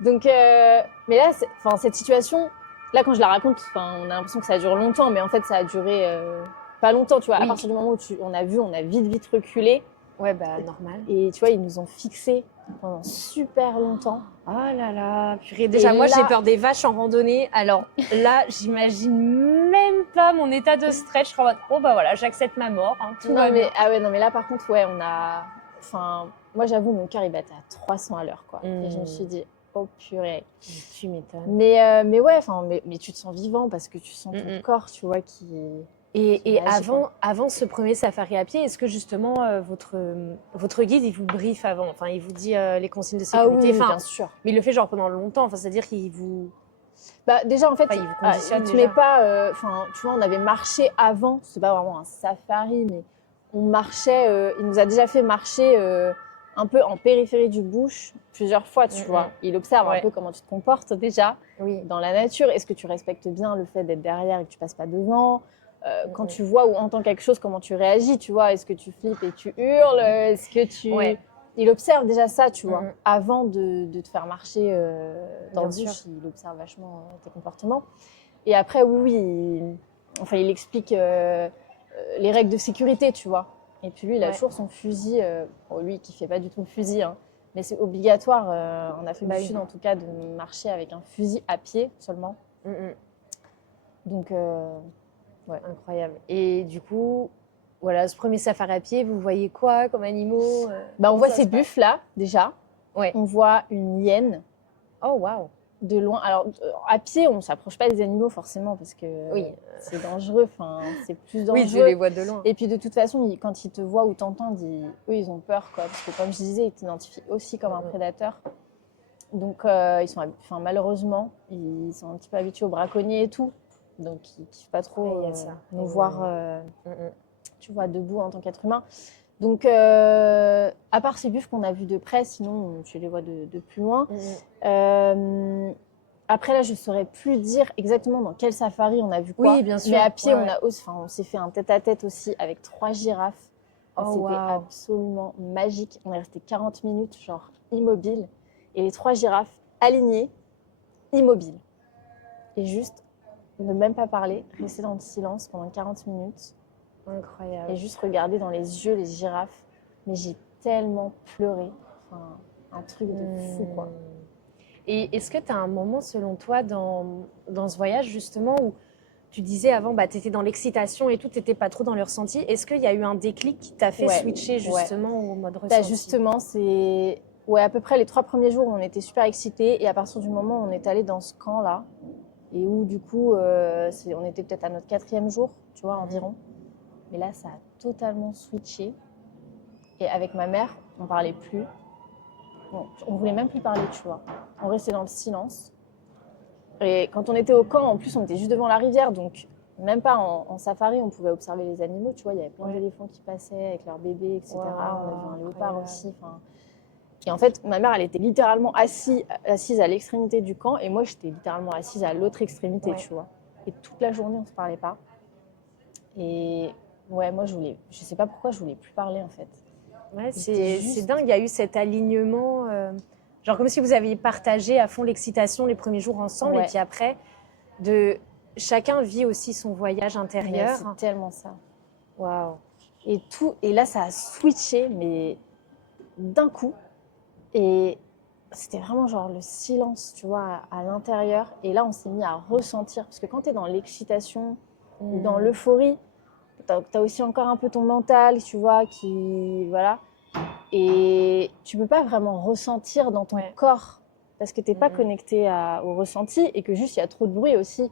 Donc, mais là, cette situation, là, quand je la raconte, on a l'impression que ça dure longtemps, mais en fait, ça a duré pas longtemps, tu vois. À partir du moment où on a vite reculé. Ouais, bah, normal. Et tu vois, ils nous ont fixés pendant super longtemps. Oh là là, purée. Déjà, moi, j'ai peur des vaches en randonnée. Alors là, j'imagine même pas mon état de stress. Je serais en mode, oh bah voilà, j'accepte ma mort. Hein, tout va bien. Non, mais là, par contre, ouais, on a. Enfin, moi, j'avoue, mon cœur, il battait à 300 à l'heure, quoi. Et je me suis dit, oh purée. Tu m'étonnes. Mais ouais, mais tu te sens vivant parce que tu sens ton corps, tu vois, qui. Et avant ce premier safari à pied, est-ce que justement votre guide, il vous briefe avant? Enfin, il vous dit les consignes de sécurité? Ah oui, bien sûr. Mais il le fait genre pendant longtemps. Enfin, c'est-à-dire qu'il vous... Bah, déjà, en fait, il vous conditionne il te met pas... tu vois, on avait marché avant. C'est pas vraiment un safari, mais on marchait... il nous a déjà fait marcher un peu en périphérie du bush plusieurs fois, tu vois. Il observe un peu comment tu te comportes déjà dans la nature. Est-ce que tu respectes bien le fait d'être derrière et que tu passes pas devant? Quand tu vois ou entends quelque chose, comment tu réagis, tu vois? Est-ce que tu flippes et tu hurles? Est-ce que tu... Il observe déjà ça, tu vois, avant de te faire marcher dans le bush. Il observe vachement tes comportements. Et après, il explique les règles de sécurité, tu vois. Et puis lui, il a toujours son fusil. Lui, qui fait pas du tout le fusil, hein, mais c'est obligatoire en Afrique du Sud, en tout cas, de marcher avec un fusil à pied seulement. Donc... Ouais, incroyable. Et du coup, voilà, ce premier safari à pied, vous voyez quoi comme animaux? On voit ces buffles là, déjà. Ouais. On voit une hyène. Oh, waouh. De loin. Alors, à pied, on ne s'approche pas des animaux forcément parce que c'est dangereux. Enfin, c'est plus dangereux. Oui, je les vois de loin. Et puis, de toute façon, quand ils te voient ou t'entendent, eux, ils ont peur, quoi. Parce que, comme je disais, ils t'identifient aussi comme un prédateur. Donc, malheureusement, ils sont un petit peu habitués aux braconniers et tout. Donc, ils ne kiffent pas trop nous voir, tu vois, debout en tant qu'être humain. Donc, à part ces buffles qu'on a vus de près, sinon, tu les vois de plus loin. Après, là, je ne saurais plus dire exactement dans quel safari on a vu quoi. Oui, bien sûr. Mais à pied, on s'est fait un tête-à-tête aussi avec 3 girafes. C'était absolument magique. On est resté 40 minutes, genre immobile. Et les 3 girafes alignées, immobiles. Et juste... ne même pas parler, rester dans le silence pendant 40 minutes. Incroyable. Et juste regarder dans les yeux les girafes. Mais j'ai tellement pleuré. Enfin, un truc de fou, quoi. Et est-ce que tu as un moment, selon toi, dans ce voyage, justement, où tu disais avant, tu étais dans l'excitation et tout, tu n'étais pas trop dans le ressenti. Est-ce qu'il y a eu un déclic qui t'a fait switcher, justement, au mode ressenti? Justement, c'est... Ouais, à peu près les 3 premiers jours, on était super excités. Et à partir du moment où on est allé dans ce camp-là, et où, du coup, on était peut-être à notre 4e jour, tu vois, environ. Mais là, ça a totalement switché. Et avec ma mère, on parlait plus. Bon, on voulait même plus parler, tu vois. On restait dans le silence. Et quand on était au camp, en plus, on était juste devant la rivière, donc même pas en safari, on pouvait observer les animaux, tu vois. Il y avait plein d'éléphants qui passaient avec leurs bébés, etc. Wow, on a vu un léopard incroyable. aussi. Et en fait, ma mère, elle était littéralement assise à l'extrémité du camp, et moi, j'étais littéralement assise à l'autre extrémité, tu vois. Et toute la journée, on se parlait pas. Et ouais, moi, je sais pas pourquoi je voulais plus parler, en fait. Ouais, C'était c'est juste- dingue, il y a eu cet alignement, genre comme si vous aviez partagé à fond l'excitation les premiers jours ensemble, et Ouais. puis après, chacun vit aussi son voyage Mais intérieur. c'est tellement ça. Waouh. Et là, ça a switché, mais d'un coup. Et c'était vraiment genre le silence, tu vois, à l'intérieur. Et là, on s'est mis à ressentir. Parce que quand tu es dans l'excitation ou dans l'euphorie, tu as aussi encore un peu ton mental, tu vois, qui. Voilà. Et tu peux pas vraiment ressentir dans ton corps parce que tu n'es pas connecté au ressenti et que juste il y a trop de bruit aussi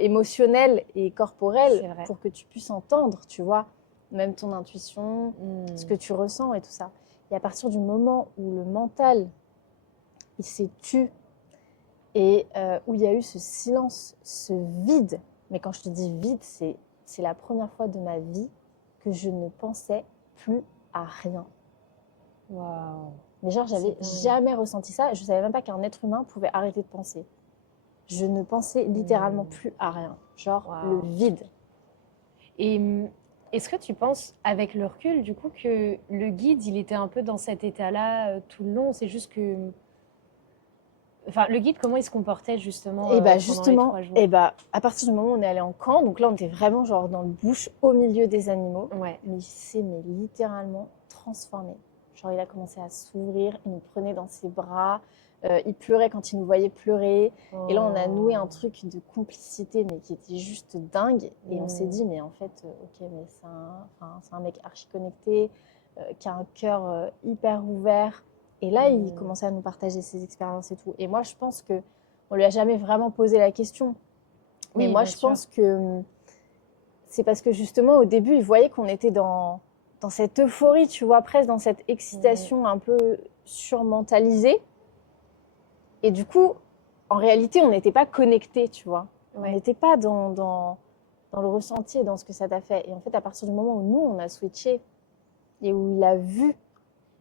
émotionnel et corporel pour que tu puisses entendre, tu vois, même ton intuition, ce que tu ressens et tout ça. Et à partir du moment où le mental, il s'est tu et où il y a eu ce silence, ce vide, mais quand je te dis vide, c'est la première fois de ma vie que je ne pensais plus à rien. Waouh. Mais genre, j'avais jamais ressenti ça. Je savais même pas qu'un être humain pouvait arrêter de penser. Je ne pensais littéralement plus à rien. Genre, le vide. Et est-ce que tu penses, avec le recul, du coup, que le guide, il était un peu dans cet état-là tout le long? C'est juste que... Enfin, le guide, comment il se comportait justement Et bah pendant justement, les 3 jours? et bah, à partir du moment où on est allé en camp, donc là, on était vraiment genre dans le bush, au milieu des animaux. Ouais. Mais il s'est littéralement transformé. Genre, il a commencé à s'ouvrir, il nous prenait dans ses bras, il pleurait quand il nous voyait pleurer. Et là, on a noué un truc de complicité, mais qui était juste dingue. Et on s'est dit, mais en fait, ok, mais c'est un mec archi connecté, qui a un cœur hyper ouvert. Et là, il commençait à nous partager ses expériences et tout. Et moi, je pense que on lui a jamais vraiment posé la question. Mais Oui, moi, bien je sûr. pense que c'est parce que justement, au début, il voyait qu'on était dans cette euphorie, tu vois, presque dans cette excitation un peu surmentalisée. Et du coup, en réalité, on n'était pas connectés, tu vois. On n'était pas dans le ressenti et dans ce que ça t'a fait. Et en fait, à partir du moment où nous, on a switché et où il a vu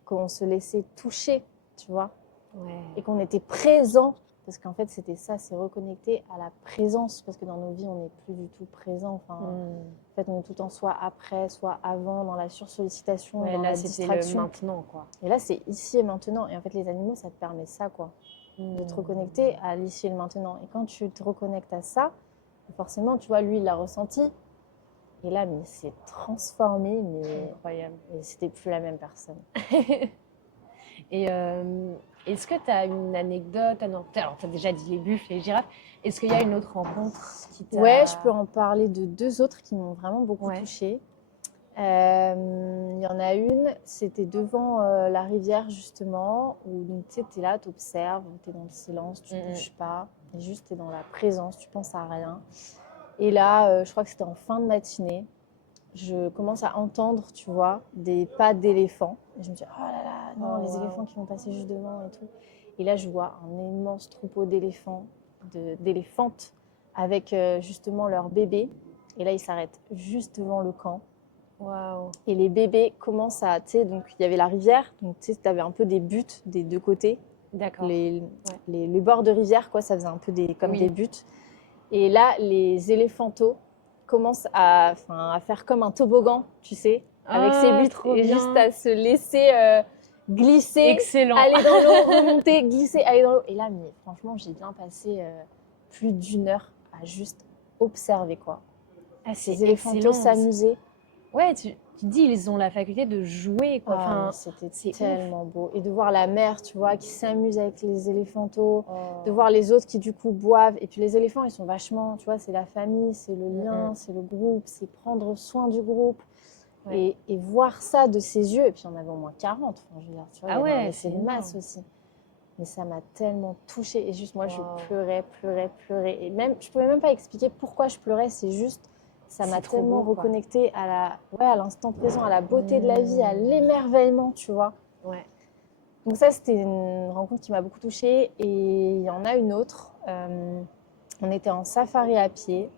qu'on se laissait toucher, tu vois, et qu'on était présent, parce qu'en fait, c'était ça, c'est reconnecter à la présence, parce que dans nos vies, on n'est plus du tout présent. Enfin, en fait, on est tout le temps soit après, soit avant, dans la sursollicitation, dans la distraction. Le maintenant, quoi. Et là, c'est ici et maintenant. Et en fait, les animaux, ça te permet ça, quoi. De te reconnecter à l'ici et le maintenant. Et quand tu te reconnectes à ça, forcément, tu vois, lui, il l'a ressenti. Et là, mais il s'est transformé, mais Incroyable. et c'était plus la même personne. Et est-ce que tu as une anecdote? Alors, tu as déjà dit les buffles, les girafes. Est-ce qu'il y a une autre rencontre qui t'a... Ouais, je peux en parler de 2 autres qui m'ont vraiment beaucoup touchée. Il y en a une, c'était devant la rivière justement, où tu sais, t'es là, t'observes, t'es dans le silence, tu bouges pas, et juste t'es dans la présence, tu penses à rien. Et là, je crois que c'était en fin de matinée, je commence à entendre, tu vois, des pas d'éléphants. Et je me dis, oh là là, non, les éléphants qui vont passer juste devant et tout. Et là, je vois un immense troupeau d'éléphants, d'éléphantes, avec justement leurs bébés. Et là, ils s'arrêtent juste devant le camp. Waouh. Et les bébés commencent à, tu sais, donc il y avait la rivière, donc tu sais, tu avais un peu des buttes des 2 côtés. D'accord. Les bords de rivière, quoi, ça faisait un peu comme des buttes. Et là, les éléphantos commencent à faire comme un toboggan, tu sais, avec ses buttes, et juste à se laisser glisser, Excellent. aller dans l'eau, remonter, glisser, aller dans l'eau. Et là, mais franchement, j'ai bien passé plus d'1 heure à juste observer, quoi. Ces éléphantos s'amuser. Ouais, tu dis, ils ont la faculté de jouer, quoi. Enfin, c'était tellement beau. Et de voir la mère, tu vois, qui s'amuse avec les éléphantos, de voir les autres qui, du coup, boivent. Et puis les éléphants, ils sont vachement, tu vois, c'est la famille, c'est le lien, c'est le groupe, c'est prendre soin du groupe. Et voir ça de ses yeux, et puis on avait au moins 40, enfin, je veux dire, tu vois, il y avait un effet de masse aussi. Mais ça m'a tellement touchée. Et juste, moi, je pleurais. Et même, je pouvais même pas expliquer pourquoi je pleurais, c'est juste... Ça C'est m'a trop tellement beau, quoi. reconnectée à l'instant présent, à la beauté de la vie, à l'émerveillement, tu vois. Ouais. Donc ça, c'était une rencontre qui m'a beaucoup touchée. Et il y en a une autre. On était en safari à pied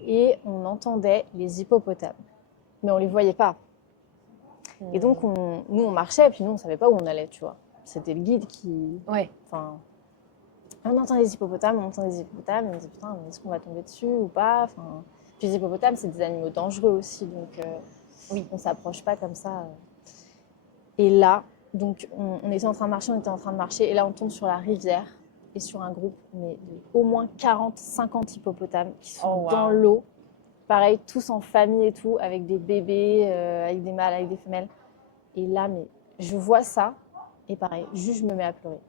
et on entendait les hippopotames. Mais on les voyait pas. Et donc, nous, on marchait, et puis nous, on savait pas où on allait, tu vois. C'était le guide qui... Ouais. Enfin, on entend les hippopotames, on entend les hippopotames, et on se dit, putain, mais est-ce qu'on va tomber dessus ou pas? Enfin, puis les hippopotames, c'est des animaux dangereux aussi, donc Oui. on s'approche pas comme ça. Et là, donc, on était en train de marcher, et là, on tombe sur la rivière et sur un groupe, mais de au moins 40, 50 hippopotames qui sont dans l'eau. Pareil, tous en famille et tout, avec des bébés, avec des mâles, avec des femelles. Et là, mais je vois ça, et pareil, juste je me mets à pleurer.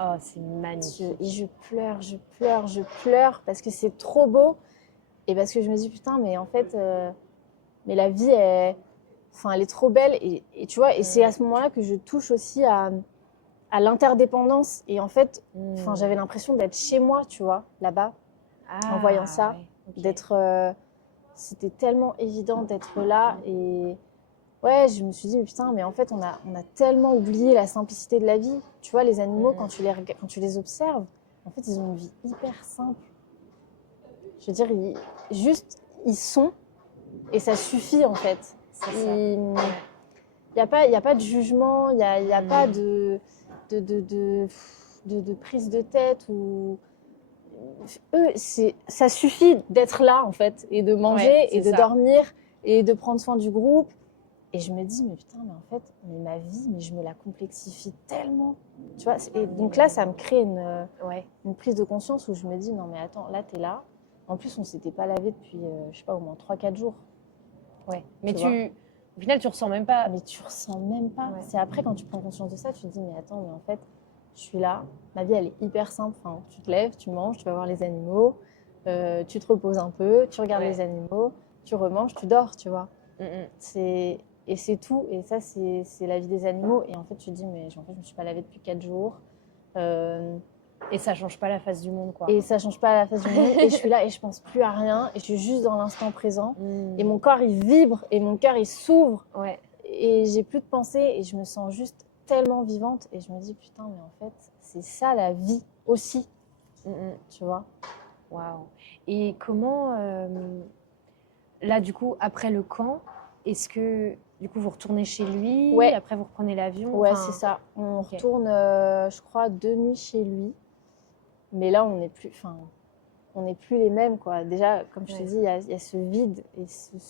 Oh, c'est magnifique. Et je pleure, parce que c'est trop beau, et parce que je me dis, putain, mais en fait, mais la vie, elle est trop belle, et tu vois, et c'est à ce moment-là que je touche aussi à l'interdépendance, et en fait, j'avais l'impression d'être chez moi, tu vois, là-bas, en voyant ça, d'être... c'était tellement évident d'être là, et... Ouais, je me suis dit, mais putain, mais en fait, on a tellement oublié la simplicité de la vie. Tu vois, les animaux, quand tu les observes, en fait, ils ont une vie hyper simple. Je veux dire, ils sont, et ça suffit, en fait. Il n'y a pas de jugement, il n'y a pas de prise de tête. Eux, ça suffit d'être là, en fait, et de manger, et de dormir, et de prendre soin du groupe. Et je me dis, mais putain, mais en fait, mais ma vie, mais je me la complexifie tellement. Tu vois, et donc là, ça me crée une prise de conscience où je me dis, non, mais attends, là, t'es là. En plus, on s'était pas lavé depuis, je sais pas, au moins 3-4 jours. Ouais. Mais au final, tu ressens même pas. Mais tu ressens même pas. Ouais. C'est après, quand tu prends conscience de ça, tu te dis, mais attends, mais en fait, je suis là. Ma vie, elle est hyper simple. Enfin, tu te lèves, tu manges, tu vas voir les animaux, tu te reposes un peu, tu regardes les animaux, tu remanges, tu dors, tu vois. Et c'est tout. Et ça, c'est la vie des animaux. Et en fait, tu te dis, mais en fait, je ne me suis pas lavée depuis 4 jours. Et ça change pas la face du monde, quoi. Et ça change pas la face du monde. Et je suis là et je pense plus à rien. Et je suis juste dans l'instant présent. Et mon corps, il vibre. Et mon cœur, il s'ouvre. Ouais. Et j'ai plus de pensée. Et je me sens juste tellement vivante. Et je me dis, putain, mais en fait, c'est ça la vie aussi. Tu vois. Waouh. Et comment... Là, du coup, après le camp, est-ce que du coup vous retournez chez lui? Ouais. Après vous reprenez l'avion? Ouais, c'est ça. On retourne, je crois, 2 nuits chez lui. Mais là, on n'est plus les mêmes, quoi. Déjà, comme je te dis, il y a ce vide et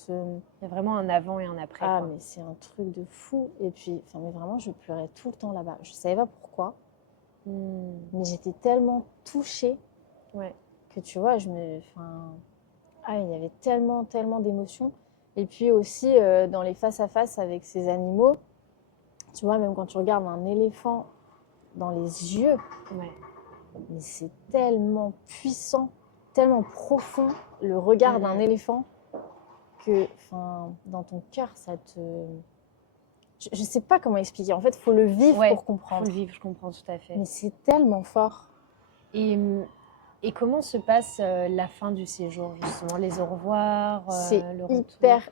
Il y a vraiment un avant et un après. Ah, quoi. mais c'est un truc de fou. Et puis, mais vraiment, je pleurais tout le temps là-bas. Je savais pas pourquoi, mais j'étais tellement touchée que tu vois, il y avait tellement, tellement d'émotions. Et puis aussi, dans les face-à-face avec ces animaux, tu vois, même quand tu regardes un éléphant dans les yeux, mais c'est tellement puissant, tellement profond, le regard d'un éléphant, que dans ton cœur, ça te... Je sais pas comment expliquer. En fait, il faut le vivre pour comprendre. Il faut le vivre, je comprends tout à fait. Mais c'est tellement fort. Et comment se passe la fin du séjour, justement? Les au revoir, c'est le retour?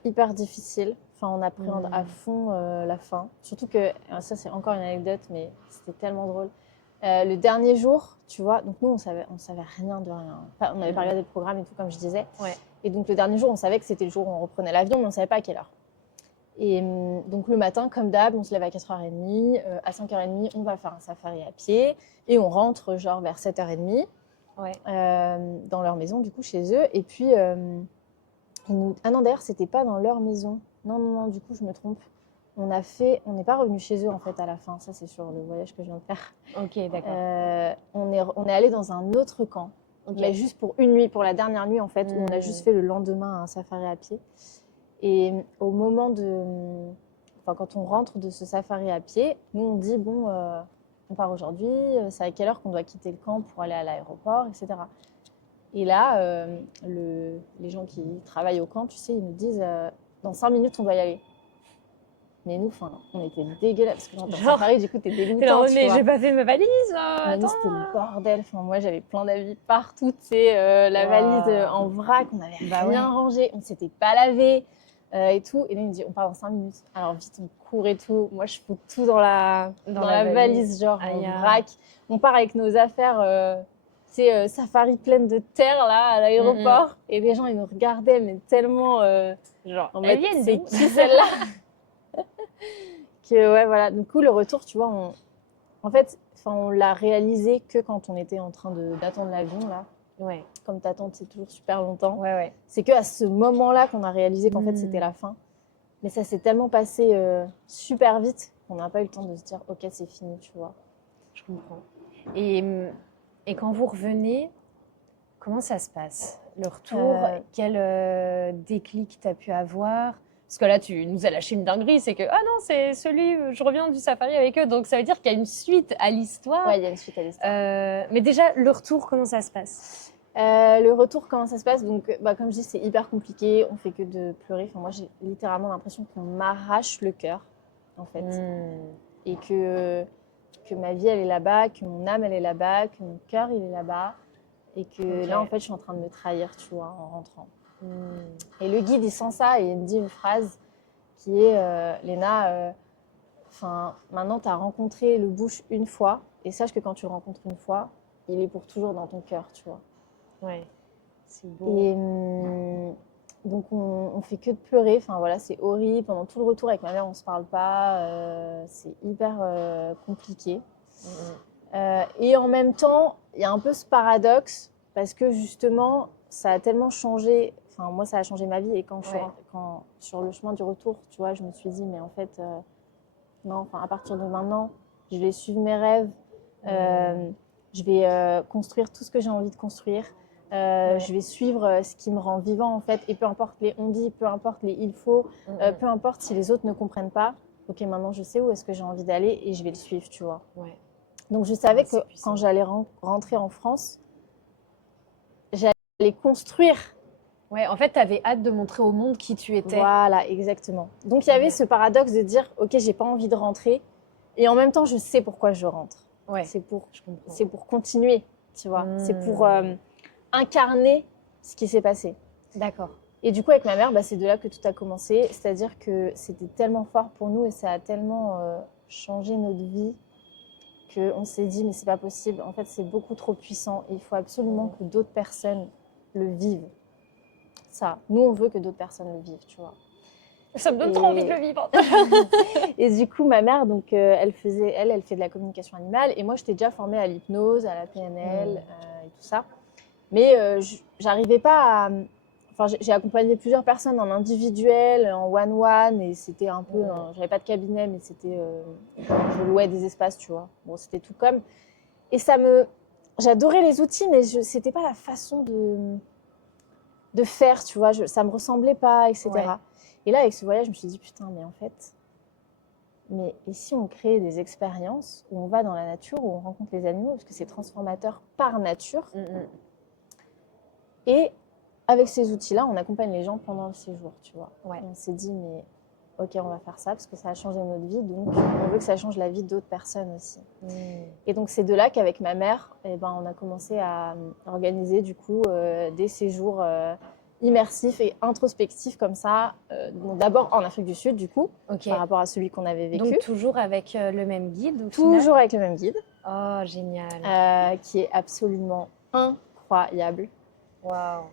hyper difficile. Enfin, on appréhende à fond la fin. Surtout que, ça c'est encore une anecdote, mais c'était tellement drôle. Le dernier jour, tu vois, donc nous on savait rien de rien. Enfin, on n'avait pas regardé le programme et tout, comme je disais. Et donc le dernier jour, on savait que c'était le jour où on reprenait l'avion, mais on ne savait pas à quelle heure. Et donc le matin, comme d'hab, on se lève à 4h30. À 5h30, on va faire un safari à pied. Et on rentre genre vers 7h30 dans leur maison, du coup, chez eux. Et puis, ah non, d'ailleurs, c'était pas dans leur maison. Non, du coup, je me trompe. On n'est pas revenu chez eux, en fait, à la fin. Ça, c'est sur le voyage que je viens de faire. Ok, d'accord. On est allé dans un autre camp. Mais juste pour une nuit, pour la dernière nuit, en fait, où on a juste fait le lendemain un safari à pied. Et au moment quand on rentre de ce safari à pied, nous, on dit, bon, on part aujourd'hui, c'est à quelle heure qu'on doit quitter le camp pour aller à l'aéroport, etc. Et là, les gens qui travaillent au camp, tu sais, ils nous disent, dans 5 minutes, on doit y aller. Mais nous, on était dégueulasses parce que dans Genre, safari, du coup, t'es T'es là en dégoûtant, mode, tu mais vois. j'ai pas fait ma valise, Mais nous, attends. c'était le bordel. Enfin, moi, j'avais plein d'avis partout. Tu sais, la Wow. valise en vrac, on n'avait Bah rien ouais. rangé, on s'était pas lavé et tout. Et là, il me dit, on part dans 5 minutes. Alors vite, on court et tout. Moi, je fous tout dans la valise, genre Aïe, en vrac. On part avec nos affaires, tu sais, safari pleine de terre là à l'aéroport. Et les gens, ils nous regardaient, mais tellement Genre, en elles mode, viennent c'est d'où qui celle-là? Que ouais, voilà. Du coup, le retour, tu vois, en fait, on l'a réalisé que quand on était en train d'attendre l'avion, là. Ouais, Comme t'attends, c'est toujours super longtemps. ouais. C'est qu'à ce moment-là qu'on a réalisé qu'en fait, c'était la fin. Mais ça s'est tellement passé super vite qu'on n'a pas eu le temps de se dire, ok, c'est fini, tu vois. Je comprends. Et, et quand vous revenez, comment ça se passe? Le retour, quel déclic t'as pu avoir? Parce que là, tu nous as lâché une dinguerie, c'est que, ah non, c'est je reviens du safari avec eux, donc ça veut dire qu'il y a une suite à l'histoire. Ouais, il y a une suite à l'histoire. Mais déjà, le retour, comment ça se passe? Le retour, comment ça se passe? Donc, comme je dis, c'est hyper compliqué. On fait que de pleurer. Enfin, moi, j'ai littéralement l'impression qu'on m'arrache le cœur, en fait. Et que ma vie, elle est là-bas, que mon âme, elle est là-bas, que mon cœur, il est là-bas. Et que là, en fait, je suis en train de me trahir, tu vois, en rentrant. Et le guide, il sent ça et il me dit une phrase qui est Léna, maintenant, tu as rencontré le bush une fois. Et sache que quand tu le rencontres une fois, il est pour toujours dans ton cœur, tu vois. Ouais, c'est beau. Et donc, on fait que de pleurer. Enfin, voilà, c'est horrible. Pendant tout le retour avec ma mère, on se parle pas. C'est hyper compliqué. Et en même temps, il y a un peu ce paradoxe parce que justement, ça a tellement changé. Enfin, moi, ça a changé ma vie. Et quand sur le chemin du retour, tu vois, je me suis dit, mais en fait, non, enfin, à partir de maintenant, je vais suivre mes rêves. Je vais construire tout ce que j'ai envie de construire. Je vais suivre ce qui me rend vivant, en fait. Et peu importe les on-dit, peu importe les il faut, peu importe si les autres ne comprennent pas. Ok, maintenant, je sais où est-ce que j'ai envie d'aller et je vais le suivre, tu vois. Ouais. Donc, je savais que quand j'allais rentrer en France, j'allais construire. Ouais, en fait, tu avais hâte de montrer au monde qui tu étais. Voilà, exactement. Donc, il y avait ce paradoxe de dire, ok, j'ai pas envie de rentrer. Et en même temps, je sais pourquoi je rentre. Ouais, c'est pour continuer, tu vois. C'est pour incarner ce qui s'est passé. D'accord. Et du coup, avec ma mère, c'est de là que tout a commencé. C'est-à-dire que c'était tellement fort pour nous et ça a tellement changé notre vie qu'on s'est dit, mais c'est pas possible. En fait, c'est beaucoup trop puissant. Et il faut absolument que d'autres personnes le vivent. Ça, nous, on veut que d'autres personnes le vivent, tu vois. Ça me donne trop envie de le vivre. Et du coup, ma mère, donc, elle fait de la communication animale. Et moi, j'étais déjà formée à l'hypnose, à la PNL et tout ça. Mais j'arrivais pas à... Enfin, j'ai accompagné plusieurs personnes en individuel, en one-one. Et c'était un peu... j'avais pas de cabinet, mais c'était... je louais des espaces, tu vois. Bon, c'était tout comme... Et j'adorais les outils, mais c'était pas la façon de faire, tu vois. Ça me ressemblait pas, etc. Ouais. Et là, avec ce voyage, je me suis dit, putain, mais en fait, et si on crée des expériences où on va dans la nature, où on rencontre les animaux, parce que c'est transformateur par nature. Et avec ces outils-là, on accompagne les gens pendant le séjour, tu vois. Ouais. On s'est dit, mais ok, on va faire ça, parce que ça a changé notre vie, donc on veut que ça change la vie d'autres personnes aussi. Et donc, c'est de là qu'avec ma mère, on a commencé à organiser, du coup, des séjours... immersif et introspectif comme ça, d'abord en Afrique du Sud du coup, par rapport à celui qu'on avait vécu. Donc toujours avec le même guide Toujours avec le même guide. Oh, génial. Qui est absolument incroyable. Waouh.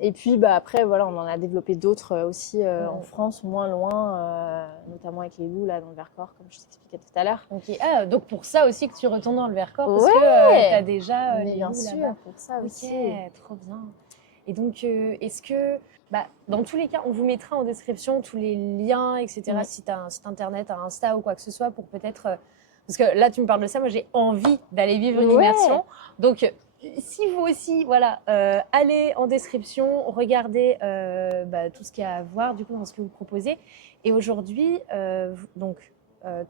Et puis après, voilà, on en a développé d'autres aussi en France, moins loin, notamment avec les loups là, dans le Vercors, comme je t'expliquais tout à l'heure. Okay. Ah, donc pour ça aussi que tu retournes dans le Vercors, parce que tu as déjà les bien loups sûr, là-bas. pour ça aussi. Trop bien. Et donc, est-ce que, dans tous les cas, on vous mettra en description tous les liens, etc. Si tu as un site internet, un Insta ou quoi que ce soit, pour peut-être... parce que là, tu me parles de ça, moi j'ai envie d'aller vivre une immersion. Donc, si vous aussi, voilà, allez en description, regardez tout ce qu'il y a à voir du coup dans ce que vous proposez. Et aujourd'hui, donc,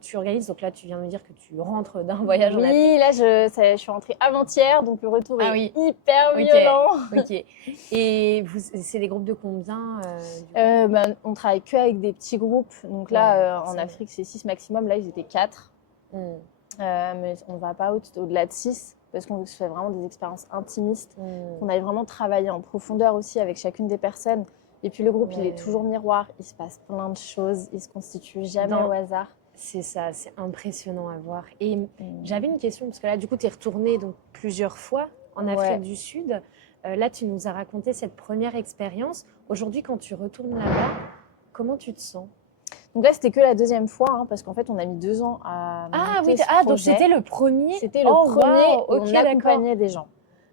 tu organises. Donc là, tu viens de me dire que tu rentres d'un voyage en Afrique. Oui, là, je suis rentrée avant-hier, donc le retour est oui. hyper Ok. violent. Ok. Et c'est des groupes de combien du coup On travaille que avec des petits groupes. Donc là, en c'est Afrique, c'est 6 maximum. Là, ils étaient 4. Mais on ne va pas au-delà de 6 parce qu'on se fait vraiment des expériences intimistes. On a vraiment travaillé en profondeur aussi avec chacune des personnes. Et puis le groupe, il est toujours miroir. Il se passe plein de choses. Il se constitue jamais au hasard. C'est ça, c'est impressionnant à voir. Et j'avais une question, parce que là, du coup, tu es retournée donc, plusieurs fois en Afrique du Sud. Là, tu nous as raconté cette première expérience. Aujourd'hui, quand tu retournes là-bas, comment tu te sens? Donc là, c'était que la deuxième fois, hein, parce qu'en fait, on a mis 2 ans à monter ce projet. Donc c'était le premier. C'était le premier où ok, on accompagnait des gens.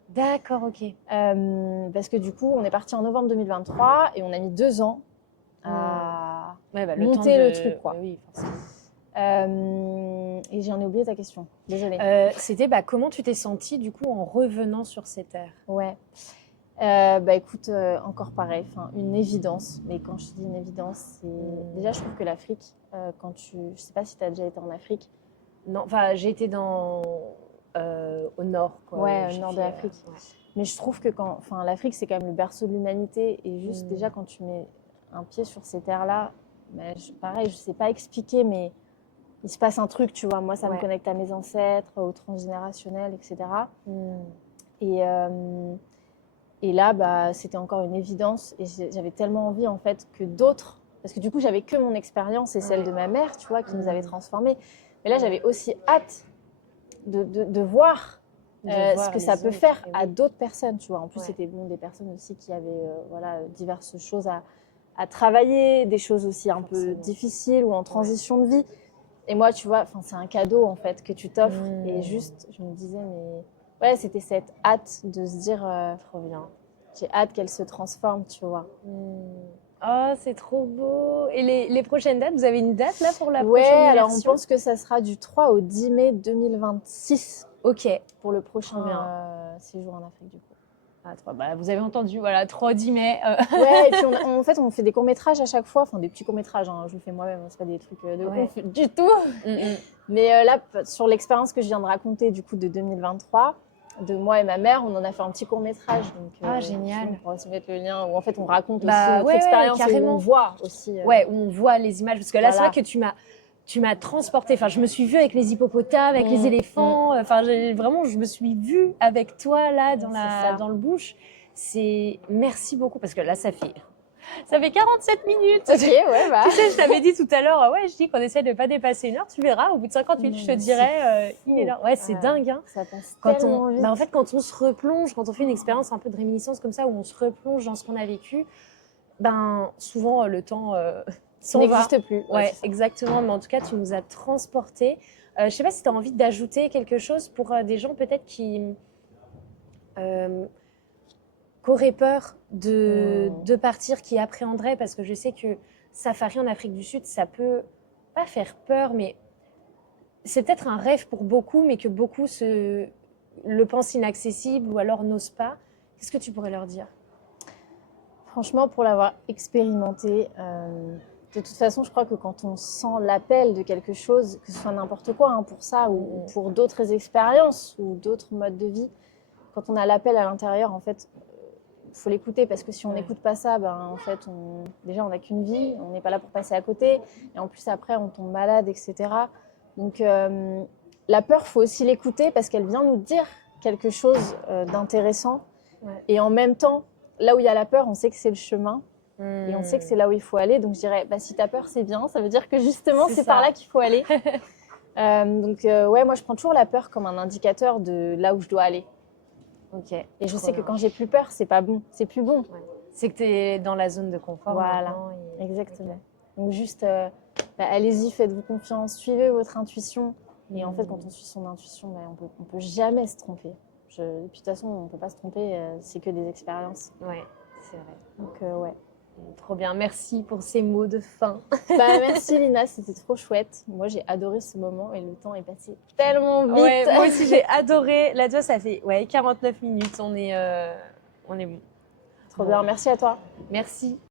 D'accord, ok. Parce que du coup, on est parti en novembre 2023 et on a mis 2 ans à monter le truc, quoi. Oui, forcément. Et j'en ai oublié ta question. Désolée. C'était comment tu t'es sentie du coup en revenant sur ces terres? Ouais. Écoute, encore pareil, une évidence. Mais quand je dis une évidence, c'est déjà je trouve que l'Afrique, je sais pas si tu as déjà été en Afrique. Non, enfin j'ai été au nord, quoi. Ouais, au nord de l'Afrique. Mais je trouve que l'Afrique c'est quand même le berceau de l'humanité et juste déjà quand tu mets un pied sur ces terres-là, pareil, je sais pas expliquer, mais il se passe un truc, tu vois. Moi, ça me connecte à mes ancêtres, au transgénérationnel, etc. Et là, c'était encore une évidence. Et j'avais tellement envie, en fait, que d'autres... Parce que du coup, j'avais que mon expérience et celle de ma mère, tu vois, qui nous avait transformés. Mais là, j'avais aussi hâte de voir ce que ça peut faire à d'autres personnes, tu vois. En plus, c'était des personnes aussi qui avaient diverses choses à travailler, des choses aussi un peu difficiles ou en transition de vie. Et moi, tu vois, c'est un cadeau, en fait, que tu t'offres. Et juste, je me disais, mais... Ouais, c'était cette hâte de se dire, trop bien. J'ai hâte qu'elle se transforme, tu vois. Oh, c'est trop beau. Et les prochaines dates, vous avez une date là pour la prochaine Ouais, immersion? alors on pense que ça sera du 3 au 10 mai 2026. Ok. Pour le prochain séjour en Afrique, du coup. Vous avez entendu, voilà, 3-10 mai. Ouais, et puis en fait, on fait des courts-métrages à chaque fois, des petits courts-métrages, hein, je le fais moi-même, c'est pas des trucs de ouf du tout. Mais là, sur l'expérience que je viens de raconter, du coup, de 2023, de moi et ma mère, on en a fait un petit court-métrage. Génial. On pourra aussi mettre le lien où en fait on raconte aussi Bah, notre expérience et où carrément. on voit aussi. Ouais, où on voit les images. Parce que là, c'est vrai que tu m'as transportée. Enfin, je me suis vue avec les hippopotames, avec les éléphants. Enfin, je me suis vue avec toi là dans le bush. Merci beaucoup parce que là, ça fait 47 minutes. Ok, ouais, bah. Tu sais, je t'avais dit tout à l'heure, je dis qu'on essaie de ne pas dépasser 1 heure. Tu verras, au bout de 50 minutes, je te dirai, il est là. Ouais, c'est dingue. Hein. Ça passe tellement vite. En fait, quand on se replonge, quand on fait une expérience un peu de réminiscence comme ça, où on se replonge dans ce qu'on a vécu, souvent, le temps n'existe plus. Ouais, exactement. Mais en tout cas, tu nous as transportés. Je ne sais pas si tu as envie d'ajouter quelque chose pour des gens peut-être qui auraient peur de partir, qui appréhenderaient, parce que je sais que safari en Afrique du Sud, ça peut pas faire peur, mais c'est peut-être un rêve pour beaucoup, mais que beaucoup le pensent inaccessible ou alors n'osent pas. Qu'est-ce que tu pourrais leur dire? Franchement, pour l'avoir expérimenté, de toute façon, je crois que quand on sent l'appel de quelque chose, que ce soit n'importe quoi, pour ça ou pour d'autres expériences ou d'autres modes de vie, quand on a l'appel à l'intérieur, en fait, il faut l'écouter, parce que si on n'écoute pas ça, en fait, déjà, on n'a qu'une vie, on n'est pas là pour passer à côté, et en plus, après, on tombe malade, etc. Donc, la peur, il faut aussi l'écouter parce qu'elle vient nous dire quelque chose d'intéressant. Et en même temps, là où il y a la peur, on sait que c'est le chemin. Et on sait que c'est là où il faut aller. Donc, je dirais, si ta peur, c'est bien, ça veut dire que justement, c'est par là qu'il faut aller. Moi, je prends toujours la peur comme un indicateur de là où je dois aller. Okay, et je sais que quand j'ai plus peur, c'est pas bon, c'est plus bon. Ouais. C'est que tu es dans la zone de confort. Voilà, exactement. Okay. Donc juste, allez-y, faites-vous confiance, suivez votre intuition. Et en fait, quand on suit son intuition, on peut jamais se tromper. Et puis de toute façon, on peut pas se tromper, c'est que des expériences. Ouais, c'est vrai. Donc ouais. Trop bien, merci pour ces mots de fin. Merci Lina, c'était trop chouette. Moi j'ai adoré ce moment et le temps est passé tellement vite. Ouais, moi aussi j'ai adoré. Là, toi, ça fait 49 minutes, on est bon. Trop bien, merci à toi. Merci.